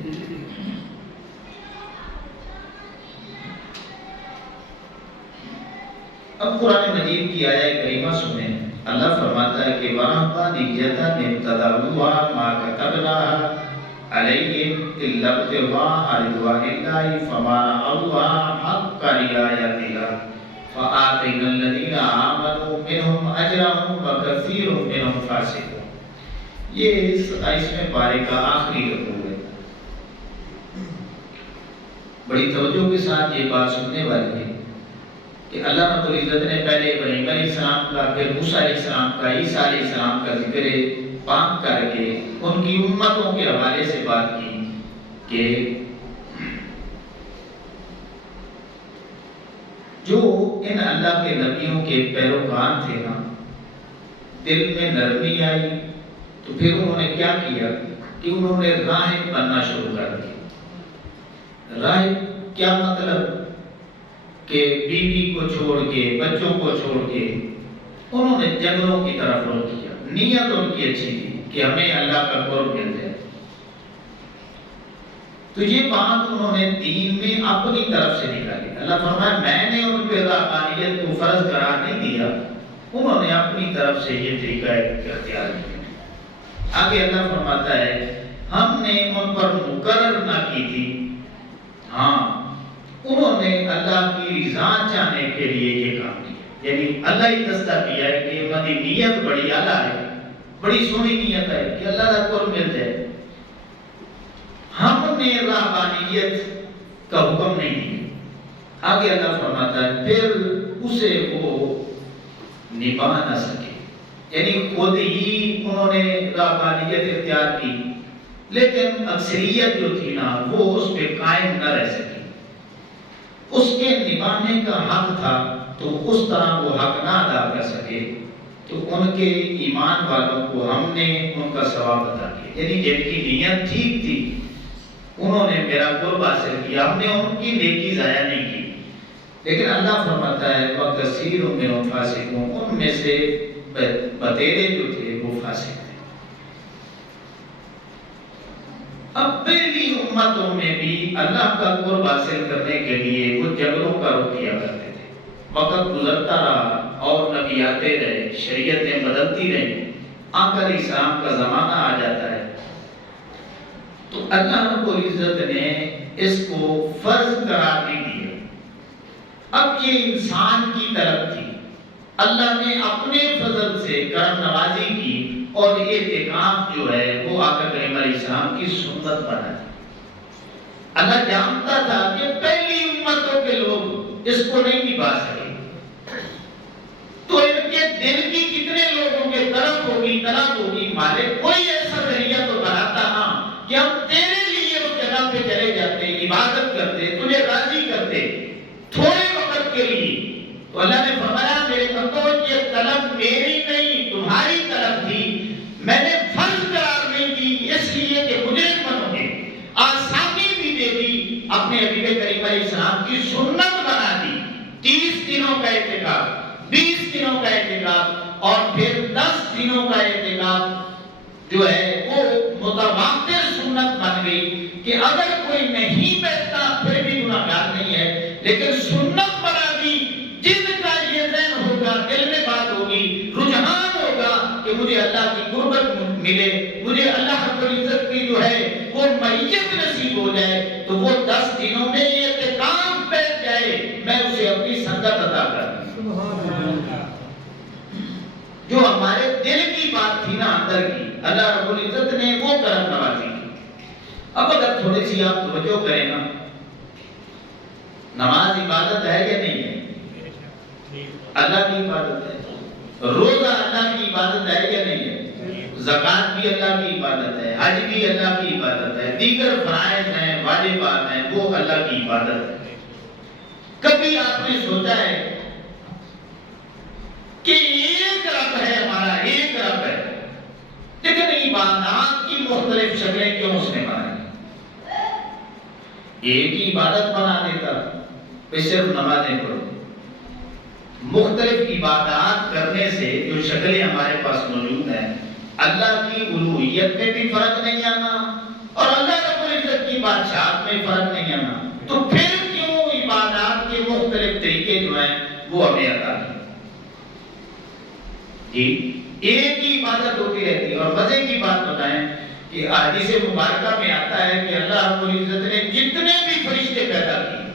اب قرآن مجید کی آیہ کریمہ سنیں، اللہ فرماتا ہے کہ وَرَهْبَانِيَّةً ابْتَدَعُوهَا مَا كَتَبْنَاهَا عَلَيْهِمْ إِلَّا ابْتِغَاءَ رِضْوَانِ اللَّهِ فَمَا رَعَوْهَا حَقَّ رِعَایَتِهَا فَآتَيْنَا الَّذِينَ آمَنُوا مِنْهُمْ أَجْرَهُمْ وَكَثِيرٌ مِنْهُمْ فَاسِقُونَ۔ یہ 27ویں پارے کا آخری رکوع ہے۔ بڑی توجہ کے ساتھ یہ بات سننے والی ہے کہ اللہ رب العزت نے پہلے ابراہیم علیہ السلام کا، پھر موسیٰ علیہ السلام کا، عیسیٰ علیہ السلام کا ذکر پاک کر کے ان کی امتوں کے حوالے سے بات کی کہ جو ان اللہ کے نبیوں کے پیروکار تھے نا، دل میں نرمی آئی تو پھر انہوں نے کیا کیا کہ انہوں نے راہب بننا شروع کر دیا۔ راہب کیا مطلب کہ بیوی کو چھوڑ کے، بچوں کو چھوڑ کے انہوں نے جنگلوں کی طرف رخ کیا۔ نیت ان کی اچھی تھی کہ ہمیں اللہ کا قرب مل جائے، تو یہ بات انہوں نے دین میں اپنی طرف سے نکالی۔ اللہ فرمایا میں نے ان پہ رہبانیت کو فرض قرار نہیں دیا، انہوں نے اپنی طرف سے یہ طریقہ اختیار کیا۔ آگے اللہ فرماتا ہے ہم نے ان پر مقرر نہ کی تھی، ہاں انہوں نے اللہ کی رضا چاہنے کے لیے یہ کام کیا، یعنی اللہ ہی دستہ کیا ہے کہ ہماری نیت بڑی اعلیٰ ہے، بڑی سونی نیت ہے کہ اللہ کا قرب مل جائے۔ ہم نے رہبانیت کا حکم نہیں دیا۔ آگے اللہ فرماتا ہے پھر اسے وہ نبھا نہ سکے، یعنی خود ہی انہوں نے رہبانیت اختیار کی لیکن اکثریت جو تھی نا وہ اس پہ قائم نہ رہ سکی، اس کے نبھانے کا حق تھا تو اس طرح وہ حق نہ ادا کر سکے، تو ان کے ایمان والوں کو ہم نے ان کا ثواب عطا کیا، یعنی جن کی نیت ٹھیک تھی انہوں نے میرا قرب حاصل کیا، ہم نے ان کی نیکی ضائع نہیں کی۔ لیکن اللہ فرماتا ہے وَكَثِيرٌ مِّنْهُمْ فَاسِقُونَ، ان میں سے بتیرے جو تھے وہ فاسق تھے۔ اب پہلی امتوں میں بھی اللہ کا قرب حاصل کرنے کے لیے وہ جنگلوں کا رخ کیا کرتے تھے۔ وقت گزرتا رہا اور نبی آتے رہے، شریعتیں بدلتی رہیں، آقا علیہ السلام کا زمانہ آ جاتا ہے تو اللہ رب العزت نے اس کو فرض قرار نہیں دیا۔ اب یہ انسان کی طرف تھی، اللہ نے اپنے فضل سے کرم نوازی کی اور یہ اعتکاف جو ہے وہ آقا کریم علیہ السلام کی سنت بنا دی۔ اللہ جانتا تھا کہ پہلی امتوں کے لوگ اس کو نہیں نبھا سکے، تو ان کے دل کی کتنے لوگوں کے طرف ہوگی مالک کوئی ایسا ذریعہ تو بناتا نا کہ ہم تیرے لیے اس جگہ پہ چلے جاتے، عبادت کرتے، تجھے راضی کرتے تھوڑے وقت کے لیے۔ تو اللہ نے فرمایا میرے بندوں یہ طلب میری نہیں تمہاری طلب تھی، میں نے فرض قرار نہیں دی اس لیے کہ مجرم بنو علیہ السلام کی سنت بنا دی. 30 دنوں کا اعتکاف، 20 دنوں کا اعتکاف اور پھر 10 دنوں کا اعتکاف جو ہے وہ متواتر سنت بن گئی کہ اگر کوئی نہیں بیٹھتا پھر بھی گناہگار نہیں ہے، لیکن سنت بنا دی. جن کا یہ ذہن ہوگا، دل میں بات ہوگی، رجحان ہوگا کہ مجھے اللہ کی قربت ملے، مجھے اللہ رب العزت کی جو ہے وہ معیت نصیب ہو جائے، تو وہ 10 دنوں میں یہ اعتکاف بیٹھ جائے، میں اسے اپنی سنگت عطا کر دوں. جو ہمارے دل کی بات تھی نا اندر کی، اللہ رب العزت نے وہ کرم نوازی کی. اب اگر تھوڑی سی آپ توجہ کریں نا، نماز عبادت ہے یا نہیں ہے؟ اللہ کی عبادت ہے. روزہ اللہ کی عبادت ہے یا نہیں ہے؟ زکات بھی اللہ کی عبادت ہے، حج بھی اللہ کی عبادت ہے، دیگر فرائض ہیں، واجبات ہیں، وہ اللہ کی عبادت ہے. کبھی آپ نے سوچا ہے کہ ایک رب ہے ہمارا، ایک رب ہے، لیکن عبادات کی مختلف شکلیں کیوں اس نے بنائی؟ ایک ہی عبادت بنا دیتا کہ صرف نمازیں پڑھو. مختلف عبادات کرنے سے جو شکلیں ہمارے پاس موجود ہیں، اللہ کی الوہیت میں بھی فرق نہیں آنا اور اللہ رب العزت کی بادشاہت میں فرق نہیں آنا، تو پھر کیوں عبادات کے مختلف طریقے جو ہیں وہ ہمیں عطا ہیں؟ جی ایک ہی عبادت ہوتی رہتی ہے. اور مزے کی بات بتائیں کہ حدیث مبارکہ میں آتا ہے کہ اللہ رب العزت نے جتنے بھی فرشتے پیدا کیے،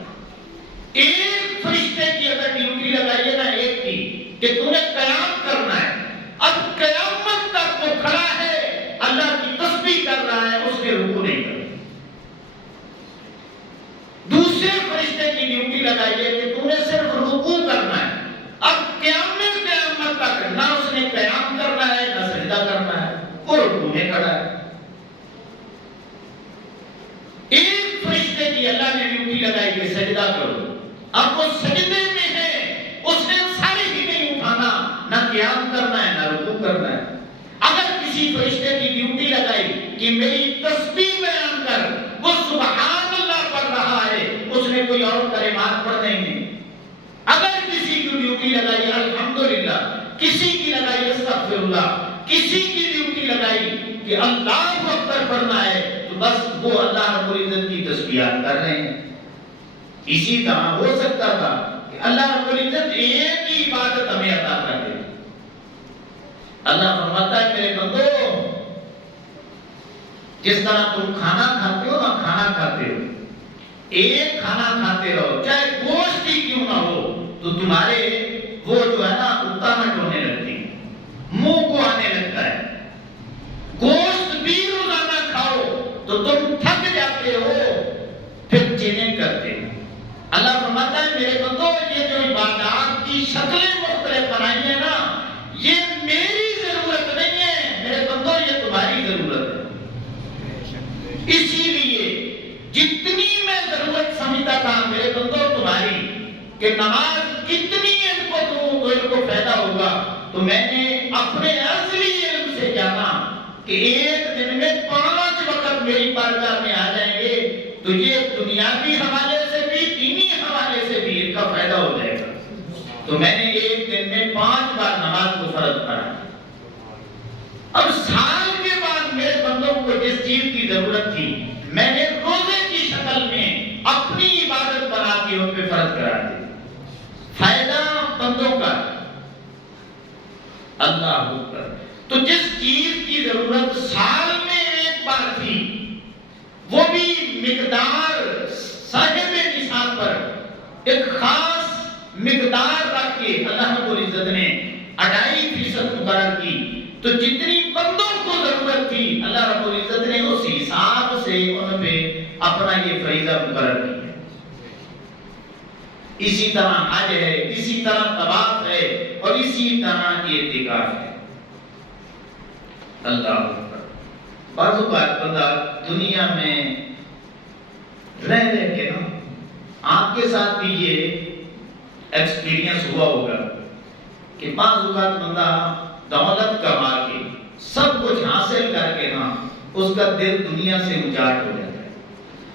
ایک فرشتے کی اگر ڈیوٹی لگائیے نا ایک کی کہ تو نے قیام کرنا ہے، اب قیامت تک وہ کھڑا ہے، اللہ کی تسبیح کر رہا ہے، اس نے رکوع نہیں کرنا. دوسرے فرشتے کی ڈیوٹی لگائیے کہ تو نے صرف رکوع کرنا ہے، اب قیامت تک نہ اس نے قیام کرنا ہے نہ سجدہ کرنا ہے، وہ رکوع میں کھڑا ہے. ایک فرشتے کی اللہ نے ڈیوٹی لگائی کہ سجدہ کرو، اب وہ سجدے میں ہے، اس نے سارے ہی نہیں اٹھانا، نہ قیام کرنا ہے نہ رکوع کرنا ہے. اگر کسی فرشتے کی ڈیوٹی لگائی کہ میری تسبیح بیان کر، وہ سبحان اللہ پڑھ رہا ہے، اس نے کوئی اور کلمات پڑھنے ہی نہیں. اگر کسی کی ڈیوٹی لگائی الحمدللہ، کسی کی لگائی استغفر اللہ، کسی کی ڈیوٹی لگائی کہ اللہ اکبر پڑھنا ہے، تو بس وہ اللہ رب العزت کی تسبیحات کر رہے ہیں. اسی طرح ہو سکتا تھا کہ اللہ رب العزت ایک ہی عبادت ہمیں عطا کر دے. اللہ فرماتا ہے میرے بندو، جس طرح تم کھانا کھاتے ہو نا، کھانا کھاتے ہو، ایک کھانا کھاتے رہو، چاہے گوشت ہی کیوں نہ ہو، تو تمہارے وہ جو ہے نا اکتامٹ ہونے لگتی، منہ کو آنے لگتا ہے. گوشت بھی روزانہ کھاؤ تو تم تھک جاتے ہو، پھر چینج کرتے ہو. اللہ فرماتا ہے میرے بندو، یہ جو عبادات کی شکلیں مختلف بنائی ہیں نا، یہ میری ضرورت نہیں ہے میرے بندو، یہ تمہاری ضرورت ہے. اسی لیے جتنی میں ضرورت سمجھتا تھا میرے بندو تمہاری کہ نماز کتنی ان کو دوں تو ان کو فائدہ ہوگا، تو میں نے اپنے اصلی علم سے جانا کہ ایک دن میں 5 وقت میری بارگاہ میں آ جائیں گے، تو یہ دنیاوی حوالے سے بھی دینی حوالے سے بھی ان کا فائدہ ہو جائے گا. تو میں نے ایک دن میں 5 بار نماز کو فرض پڑھا. اب سال کے بعد میرے بندوں کو جس چیز کی ضرورت تھی، میں نے روزے کی شکل میں اپنی عبادت بنا کے ان پہ فرض کرا دی. فائدہ بندوں کا. اللہ اکبر. تو جس چیز کی ضرورت سال میں ایک بار تھی، وہ بھی مقدار صاحب نصاب پر ایک خاص مقدار رکھ کے اللہ رب العزت نے 2.5% مقرر کی. تو جتنی بندوں کو ضرورت تھی اللہ رب العزت نے اس حساب سے ان پہ اپنا یہ فریضہ مقرر کیا. اسی طرح حج ہے، اسی طرح طواف ہے، اور اسی طرح اعتکاف ہے. اللہ اکبر. بعض اوقات بندہ دنیا میں رہ کے نا، آپ کے ساتھ بھی یہ ایکسپیرینس ہوا ہوگا کہ بعض اوقات بندہ دولت کما کے سب کچھ حاصل کر کے نا، اس کا دل دنیا سے اجاڑ ہو جاتا ہے.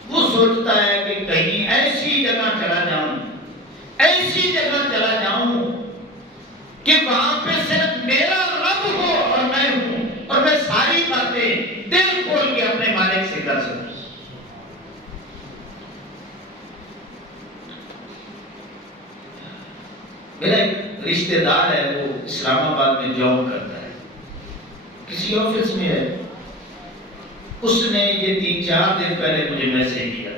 وہ سوچتا ہے کہ کہیں ایسی جگہ چلا جاؤں کہ وہاں پہ صرف میرا رب ہو اور میں ہوں، اور میں ساری باتیں دل کھول کے اپنے مالک سے کر سکوں۔ میرا ایک رشتہ دار ہے، وہ اسلام آباد میں جاب کرتا ہے، کسی آفس میں ہے۔ اس نے یہ 3-4 دن پہلے مجھے میسج کیا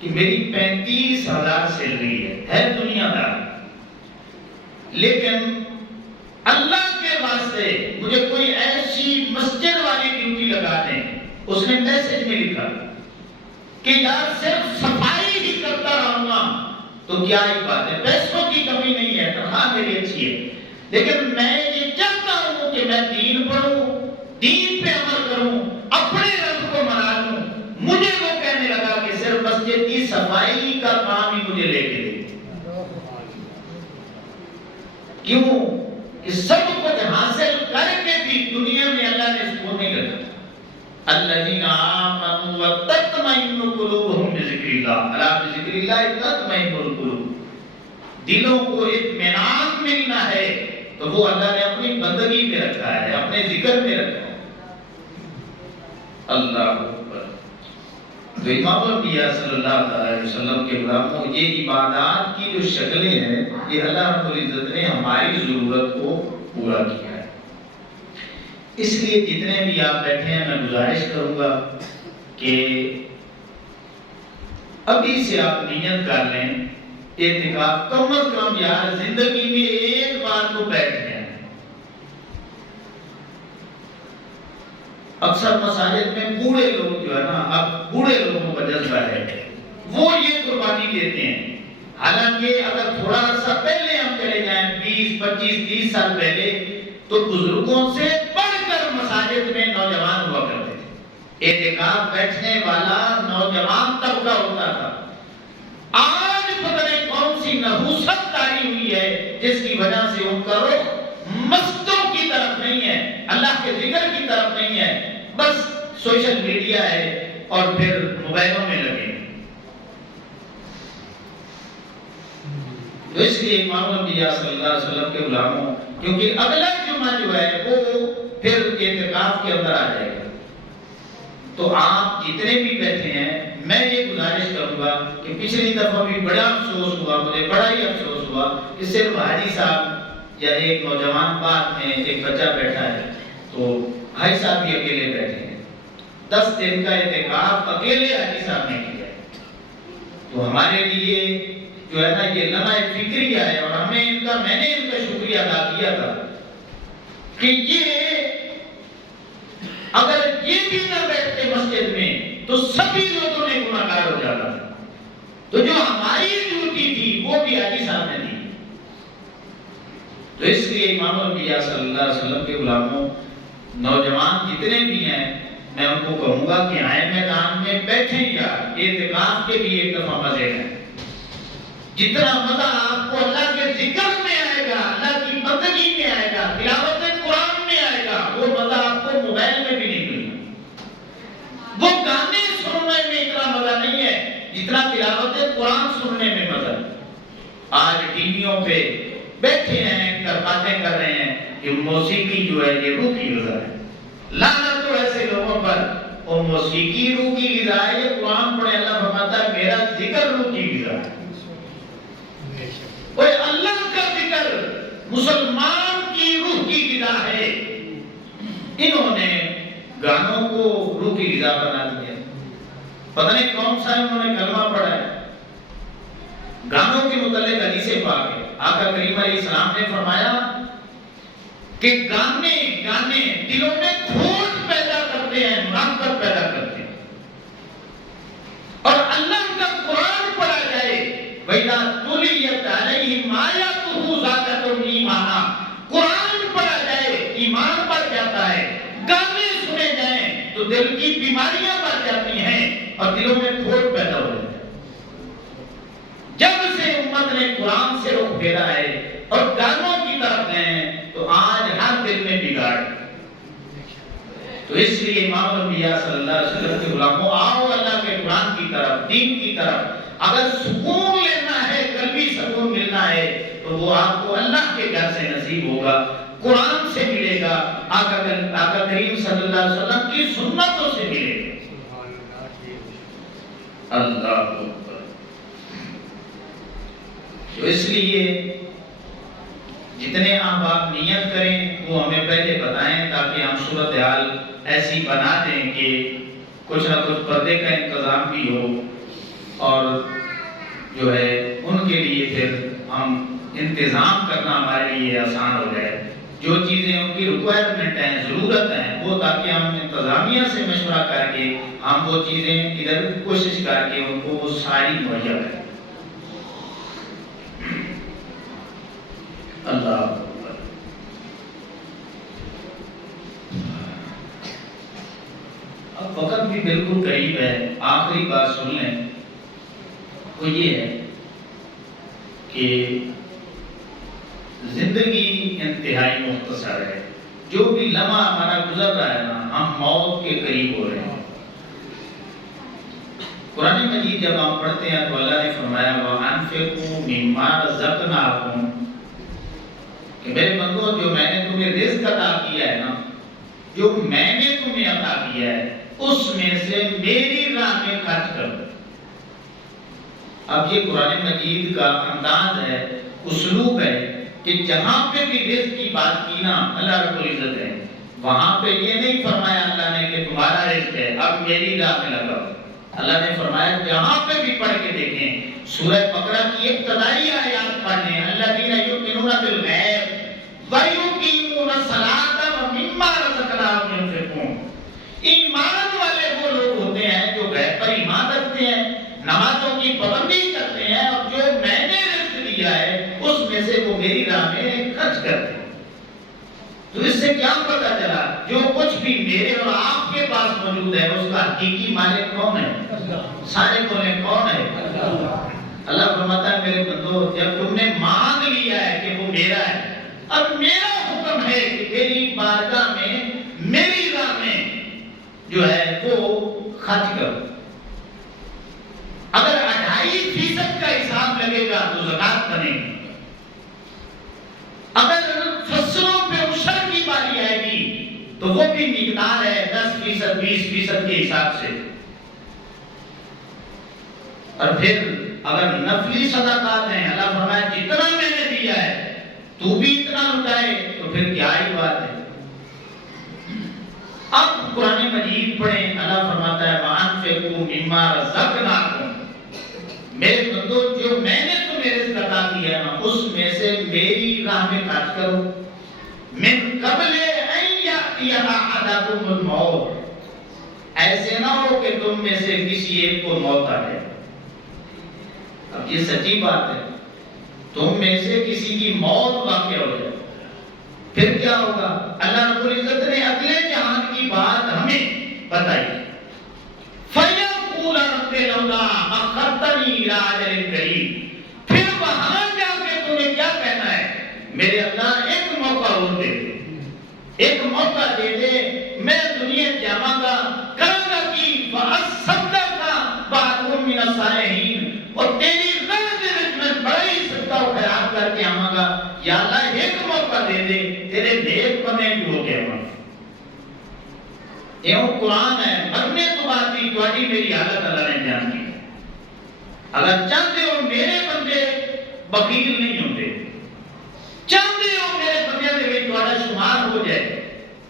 کہ میری 35,000 سیلری ہے دنیا دار، لیکن اللہ کے واسطے مجھے کوئی ایسی مسجد والی ڈیوٹی لگا دیں۔ اس نے میسج میں لکھا کہ یار صرف صفائی ہی کرتا رہوں گا تو کیا ہی بات ہے، پیسوں کی کمی نہیں ہے، تنخواہ میری اچھی ہے، لیکن میں یہ چاہتا ہوں کہ میں دین پڑھوں، دین پہ عمل کروں، اپنے رب کو منا لوں۔ مجھے وہ کہنے لگا کہ صرف مسجد کی صفائی کا کام ہی مجھے لے کے دے۔ کیوں کہ سب کچھ حاصل کر کے بھی دنیا میں اللہ نے اس کو نہیں رکھا۔ الذین آمنوا وتطمئن قلوبهم بذکر اللہ، الا بذکر اللہ تطمئن القلوب۔ دلوں کو اطمینان ملنا ہے تو وہ اللہ نے اپنی بندگی میں رکھا ہے، اپنے ذکر میں رکھا ہے۔ اللہ اکبر۔ تو امام الانبیاء صلی اللہ علیہ وسلم کے غلاموں، یہ عبادات کی جو شکلیں ہیں، یہ اللہ رب العزت نے ہماری ضرورت کو پورا کیا ہے۔ اس لیے جتنے بھی آپ بیٹھے ہیں، میں گزارش کروں گا کہ ابھی سے آپ نیت کر لیں اعتکاف کم از کم یار زندگی میں ایک بار تو بیٹھ جائیں۔ اکثر مساجد میں بوڑھے لوگ جو ہے نا، اب بوڑھے لوگوں کا جذبہ ہے، وہ یہ قربانی دیتے ہیں۔ حالانکہ اگر تھوڑا سا پہلے ہم چلے جائیں 20 25 30 سال پہلے، تو بزرگوں سے بڑھ کر مساجد میں نوجوان ہوا کرتے تھے، اعتکاف بیٹھنے والا نوجوان طبقہ ہوتا تھا۔ آج پتہ نہیں کون سی نحوست تاری ہوئی ہے جس کی وجہ سے ان کا رخ مسجدوں کی طرف نہیں ہے، اللہ کے ذکر کی طرف نہیں ہے، بس سوشل میڈیا ہے اور پھر موبائلوں میں لگے۔ تو اس لیے امام الانبیاء صلی اللہ علیہ وسلم کے غلاموں، کیونکہ اگلا جمعہ جو ہے وہ پھر اعتکاف کے اندر آ جائے گا، تو آپ جتنے بھی بیٹھے ہیں، میں یہ گزارش کروں گا کہ پچھلی دفعہ بھی بڑا افسوس ہوا، مجھے بڑا ہی افسوس ہوا کہ صرف حاجی صاحب یا ایک نوجوان بات میں ایک بچہ بیٹھا ہے، تو حاجی صاحب بھی اکیلے بیٹھے ہیں۔ 10 دن کا اعتکاف اکیلے حاجی صاحب نے کیا ہے، تو ہمارے لیے جو ہے نا یہ لمحہ فکریہ ہے، اور میں نے ان کا شکریہ ادا کیا تھا کہ یہ اگر یہ بھی نہ بیٹھتے مسجد میں تو سبھی لوگوں نے گناہگار ہو جاتا تھا۔ تو جو ہماری ڈیوٹی تھی وہ بھی حاجی صاحب نے دی۔ تو اس لیے امام الانبیاء صلی اللہ علیہ وسلم کے غلاموں، نوجوان جتنے بھی ہیں، میں ان کو کہوں گا کہ آئے میدان میں بیٹھیں، یا اعتکاف کے بھی ایک دفعہ مزے ہیں۔ جتنا مزہ آپ کو اللہ کے ذکر میں آئے گا، اللہ کی بندگی میں آئے گا، تلاوت قرآن میں آئے گا، وہ مزہ آپ کو موبائل میں بھی نہیں ملے گا۔ وہ گانے سننے میں اتنا مزہ نہیں ہے جتنا تلاوت قرآن سننے میں مزہ ہے۔ آج ٹی ویوں پہ بیٹھے ہیں، باتیں کر رہے ہیں کہ موسیقی جو ہے یہ روح کی غذا ہے۔ لعنت ہو ایسے لوگوں پر، اور موسیقی روح کی غذا ہے، یہ قرآن پڑھے اللہ فرماتا ہے میرا ذکر روح کی غذا ہے۔ وہ اللہ کا ذکر مسلمان کی روح کی غذا ہے۔ انہوں نے گانوں کو روح کی غذا بنا دیا۔ پتہ نہیں کون سا انہوں نے کلمہ پڑھا ہے۔ گانوں کے متعلق حدیث پاک ہے، آقا کریم علیہ السلام نے فرمایا کہ گانے دلوں میں کھوٹ پیدا کرتے ہیں، منافقت پیدا کرتے ہیں۔ اور اللہ کا قرآن پڑھا جائے، وَإِذَا تُلِيَتْ عَلَيْهِمْ آيَاتُهُ زَادَتْهُمْ ایمانا، قرآن پڑھا جائے ایمان بڑھ جاتا ہے، گانے سنے جائیں تو دل کی بیماریاں بڑھ جاتی ہیں اور دلوں میں کھوٹ پیدا ہو جاتا ہے۔ جب سے امت نے قرآن سے رخ پھیرا ہے اور گانوں کی طرف گئے ہیں، تو آج ہر دل میں بگاڑ۔ تو اس لیے امام الانبیاء صلی اللہ علیہ وسلم کے غلاموں، آؤ اللہ کے طرف، دین کی طرف اگر سکون لینا ہے، قلبی سکون ملنا ہے تو وہ آپ کو اللہ کے گھر سے نصیب ہوگا، قرآن سے ملے گا، آقا کریم صلی اللہ علیہ وسلم کی سنتوں سے ملے گا۔ اللہ اکبر۔ تو اس لیے جتنے آپ نیت کریں وہ ہمیں پہلے بتائیں تاکہ ہم صورتحال ایسی بنا دیں کہ کچھ نہ کچھ پردے کا انتظام بھی ہو، اور جو ہے ان کے لیے پھر ہم انتظام کرنا ہمارے لیے آسان ہو جائے، جو چیزیں ان کی ریکوائرمنٹ ہیں، ضرورت ہیں، وہ تاکہ ہم انتظامیہ سے مشورہ کر کے ہم وہ چیزیں ادھر کوشش کر کے ان کو وہ ساری مہیا کریں۔ اللہ اکبر۔ اب وقت بھی بالکل قریب ہے، آخری بات سن لیں، وہ یہ ہے کہ زندگی انتہائی مختصر ہے، جو بھی لمحہ ہمارا گزر رہا ہے نا، ہم موت کے قریب ہو رہے ہیں۔ قرآن مجید جب ہم پڑھتے ہیں تو اللہ نے فرمایا وَأَنفِقُوا مِمَّا رَزَقْنَاكُمْ، کہ میرے بندو جو میں نے تمہیں رزق عطا کیا ہے نا، جو میں نے تمہیں عطا کیا ہے اس میں سے میری راہ میں خرچ کرو۔ اب یہ قرآن مجید کا انداز ہے، اسلوب ہے کہ جہاں پہ بھی رزق کی بات کی نا اللہ رب العزت ہے، وہاں پہ یہ نہیں فرمایا اللہ نے کہ تمہارا رزق ہے اب میری راہ میں لگاؤ۔ اللہ نے فرمایا جہاں پہ بھی پڑھ کے دیکھیں، سورہ بقرہ کی ابتدائی آیات پڑھیں، الذین یؤمنون بالغیب وَيُقِیمُونَ الصَّلَاةَ وَمِمَّا رَزَقْنَاهُمْ يُنْفِقُونَ۔ ایمان والے وہ لوگ ہوتے ہیں جو غیب پر ایمان رکھتے ہیں، نمازوں کی پابندی کرتے ہیں، اور جو میں نے رزق دیا ہے اس میں سے وہ میری راہ میں خرچ کرتے ہیں۔ تو اس سے کیا پتہ چلا، جو کچھ بھی میرے اور آپ کے پاس موجود ہے اس کا حقیقی مالک کون ہے؟ سارے بولیں کون ہے؟ اللہ فرماتا ہے میرے بندو جب تم نے مانگ لیا ہے کہ وہ میرا ہے، اب میرا حکم ہے کہ میری بارگاہ میں میری راہ میں جو ہے وہ خرچ کرو۔ اگر 2.5% کا حساب لگے گا تو زکات بنے گی، اگر فصلوں پہ عشر کی باری آئے گی تو وہ بھی مقدار ہے 10%، 20% کے حساب سے۔ اور پھر اگر نفلی صدقات ہیں، اللہ فرمایا جتنا میں نے دیا ہے تو بھی اتنا لٹائے، تو پھر کیا ہی بات ہے۔ اب قرآن مجید پڑھیں، اللہ فرماتا ہے وَأَنفِقُوا مِمَّا رَزَقْنَاكُمْ، میرے بندو جو میں نے تمہیں رزق عطا کیا نا اس میں سے میری راہ میں خرچ کرو، مِن قَبْلِ أَن يَأْتِيَ أَحَدَكُمُ الْمَوْتُ، ایسے نہ ہو کہ تم میں سے کسی ایک کو موت آ جائے۔ اب یہ سچی بات ہے، تم میں سے کسی کی موت واقع ہو جائے، پھر کیا ہوگا؟ اللہ رب العزت نے اگلے جہان کی بات ہمیں بتائی، فَيَقُولَ رَبِّ لَوْلَا أَخَّرْتَنِي إِلَىٰ أَجَلٍ قَرِيبٍ، پھر وہاں جا کے تمہیں کیا کہنا ہے؟ میرے اللہ ایک موقع اور دے دے، ایک موقع دے دے، میں دنیا جاواں گا، کروں گا کی فَأَصَّدَّقَ وَأَكُن مِّنَ الصَّالِحِينَ، اور تیری راہ میں میں بڑا ہی صدقہ و خیرات کر کے آواں گا۔ یا اللہ ایک موقع دے دے، تیرے نیک بندے بھی ہو گئے ہوں۔ یہ قرآن ہے، مرنے تو بعد بھی تمہاری میری حالت اللہ نے جان دی۔ اگر چاہتے ہو میرے بندے بخیل نہیں ہوتے، چاہتے ہو میرے بندے میں تمہارا شمار ہو جائے،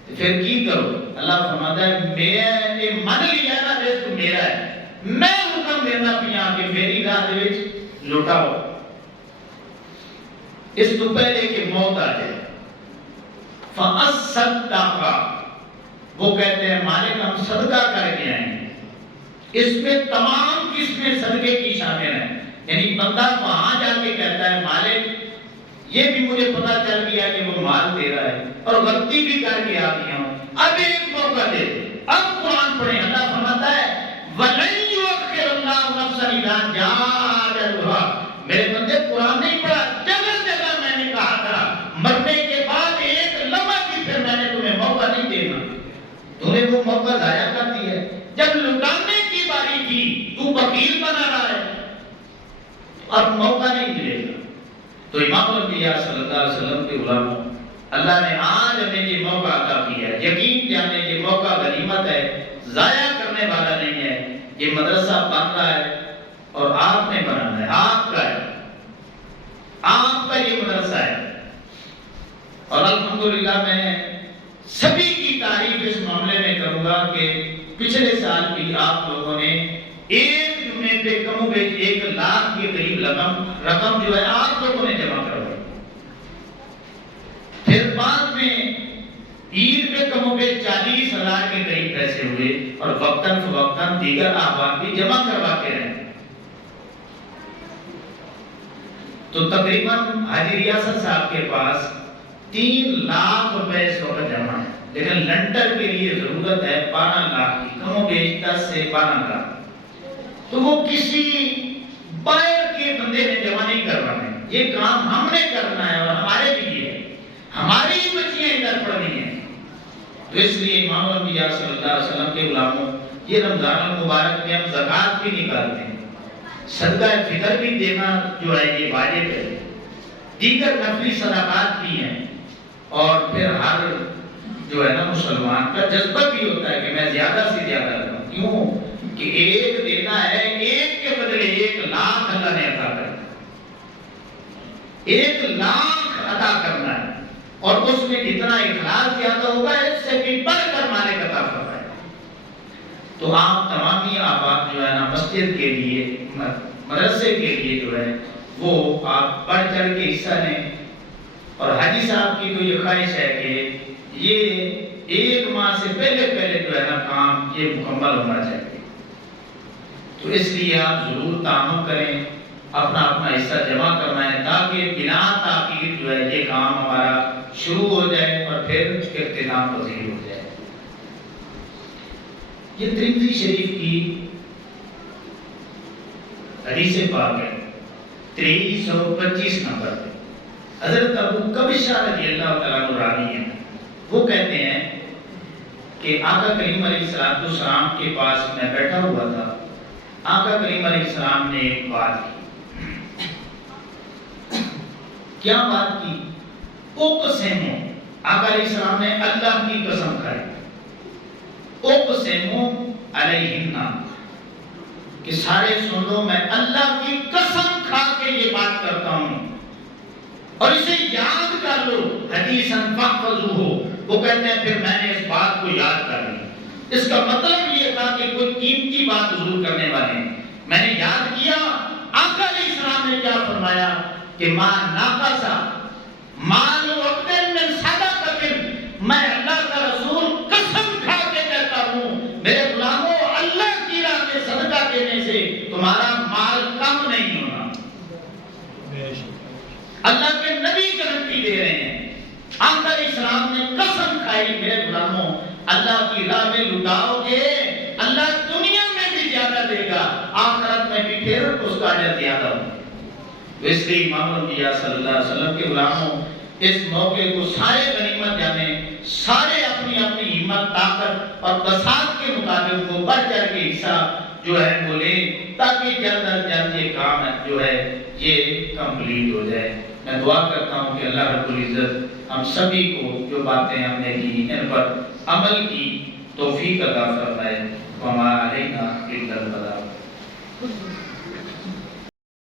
پھر کی کرو؟ اللہ فرماتا ہے میں نے من لیا نا رزق میرا ہے، میں حکم دینا پیا کہ میری راہ دے وچ لٹاؤ، اس تو پہلے کہ موت آ جائے۔ فَأَصَّدَّقَ، وہ کہتے ہیں مالک ہم صدقہ کر کے آئیں گے۔ اس میں تمام قسمیں صدقے کی شامل ہیں، یعنی بندہ وہاں جا کے کہتا ہے مالک یہ بھی مجھے پتا چل گیا کہ وہ مال تیرا ہے اور غلطی بھی کر کے آ گیا ہوں، اب ایک موقع دے۔ اب قرآن پڑھیں، اللہ فرماتا ہے وَلَن يُؤَخِّرَ اللَّهُ نَفْسًا إِذَا جَاءَ أَجَلُهَا، میرے بندے قرآن نہیں پڑھا، جگہ جگہ میں نے کہا تھا مرنے کے بعد ایک لمحہ بھی پھر میں نے تمہیں موقع نہیں دینا، تو نے وہ موقع ضائع کر دیا ہے۔ جب لٹانے کی باری تھی تو وکیل بنا رہا ہے، اب موقع نہیں ملے گا۔ تو امام الانبیاء صلی اللہ علیہ وسلم کے غلاموں، اللہ نے آج ہمیں یہ موقع عطا کیا ہے، یقین جانے یہ موقع غنیمت ہے، ضائع کرنے والا نہیں ہے۔ یہ مدرسہ بن رہا ہے اور آپ نے بنانا ہے، آپ کا ہے، آپ کا یہ مدرسہ ہے۔ اور الحمدللہ میں سبھی کی تعریف اس معاملے میں کروں گا کہ پچھلے سال بھی آپ لوگوں نے ایک جمعے پہ کم و بیش 1 لاکھ کے قریب رقم جو ہے آپ لوگوں نے جمع کروائی۔ پھر بعد میں عید پہ کم و بیش 40,000 کے قریب پیسے ہوئے اور وقتاً فوقتاً دیگر احباب بھی جمع کرواتے رہے۔ تو تقریباً حاجی ریاست صاحب کے پاس 3 لاکھ روپے اس وقت جمع ہے، لیکن لنٹر کے لیے ضرورت ہے 12 لاکھ کی، کم و بیش 10 سے 12 لاکھ۔ تو وہ کسی باہر کے بندے نے جمع نہیں کروانا ہے، یہ کام ہم نے کرنا ہے اور ہمارے لیے ہے، ہماری بچیاں ادھر پڑھنی ہیں۔ تو اس لیے امام الانبیاء صلی اللہ علیہ وسلم کے غلاموں، یہ رمضان المبارک میں ہم زکوٰۃ بھی نکالتے ہیں، صدقہ فطر بھی دینا جو ہے یہ واجب ہے، دیگر نفلی صدقات بھی ہیں، اور پھر ہر جو ہے نا مسلمان کا جذبہ بھی ہوتا ہے کہ میں زیادہ سے زیادہ کروں، کیوں کہ ایک دینا ہے، ایک کے بدلے 1 لاکھ اللہ نے عطا کرنا ہے، 1 لاکھ عطا کرنا ہے، اور اس میں جتنا اخلاص زیادہ ہوگا اس سے بھی بڑھ کر مالک عطا فرمائے۔ تو آپ تمامی آباد جو ہے نا مسجد کے لیے، مدرسے کے لیے جو ہے وہ آپ بڑھ چڑھ کے حصہ لیں، اور حاجی صاحب کی تو یہ خواہش ہے کہ یہ 1 ماہ سے پہلے جو ہے نا کام یہ مکمل ہونا چاہیے۔ تو اس لیے آپ ضرور تعاون کریں، اپنا حصہ جمع کرنا ہے، تاکہ بنا تاخیر جو ہے یہ کام ہمارا شروع ہو جائے اور پھر اختتام پذیر ہو جائے۔ یہ ترمذی شریف کی حدیث پاک ہے 2325 نمبر پہ، حضرت ابو کبشہ رضی اللہ تعالیٰ عنہ راوی ہیں، وہ کہتے ہیں کہ آقا کریم علیہ السلام کے پاس میں بیٹھا ہوا تھا، آقا کریم علیہ السلام نے ایک بات کی۔ کیا بات کی؟ اقسمو، آقا علیہ السلام نے اللہ کی قسم کھائی، اقسمو علیہن، کہ سارے سن لو میں اللہ کی قسم کھا کے یہ بات کرتا ہوں، اور اسے یاد کر لو، حدیثاً فاحفظوہ، وہ کہتے ہیں پھر میں نے اس بات کو یاد کر لی۔ اس کا مطلب یہ تھا کہ کوئی قیمتی بات حضور کرنے والے ہیں، میں نے یاد کیا۔ آقا علیہ السلام نے کیا فرمایا کہ ما ناقصا مال عبد من صدقۃ، میں اللہ کا رسول قسم کھا کے کہتا ہوں میرے غلاموں، اللہ کی راہ میں صدقہ دینے سے تمہارا مال کم نہیں ہونا۔ اللہ کے نبی گارنٹی دے رہے ہیں، آقا علیہ السلام نے قسم کھائی میرے غلاموں اللہ کی راہ میں لٹاؤ گے اللہ دنیا میں بھی زیادہ دے گا، آخرت میں بھی پھر اس کا اجر زیادہ ہوگا۔ اس لیے امام الانبیاء صلی اللہ علیہ وسلم کے غلاموں، اس موقع کو سارے غنیمت جانیں، سارے اپنی اپنی ہمت، طاقت اور بساط کے مطابق وہ بڑھ چڑھ کے حصہ جو ہے وہ لیں، تاکہ جلد از جلد یہ کام جو ہے یہ کمپلیٹ ہو جائے۔ میں دعا کرتا ہوں کہ اللہ رب العزت ہم سبھی کو جو باتیں ہم نے کی ان پر عمل کی توفیق عطا فرمائے۔ وما علینا الا البلاغ۔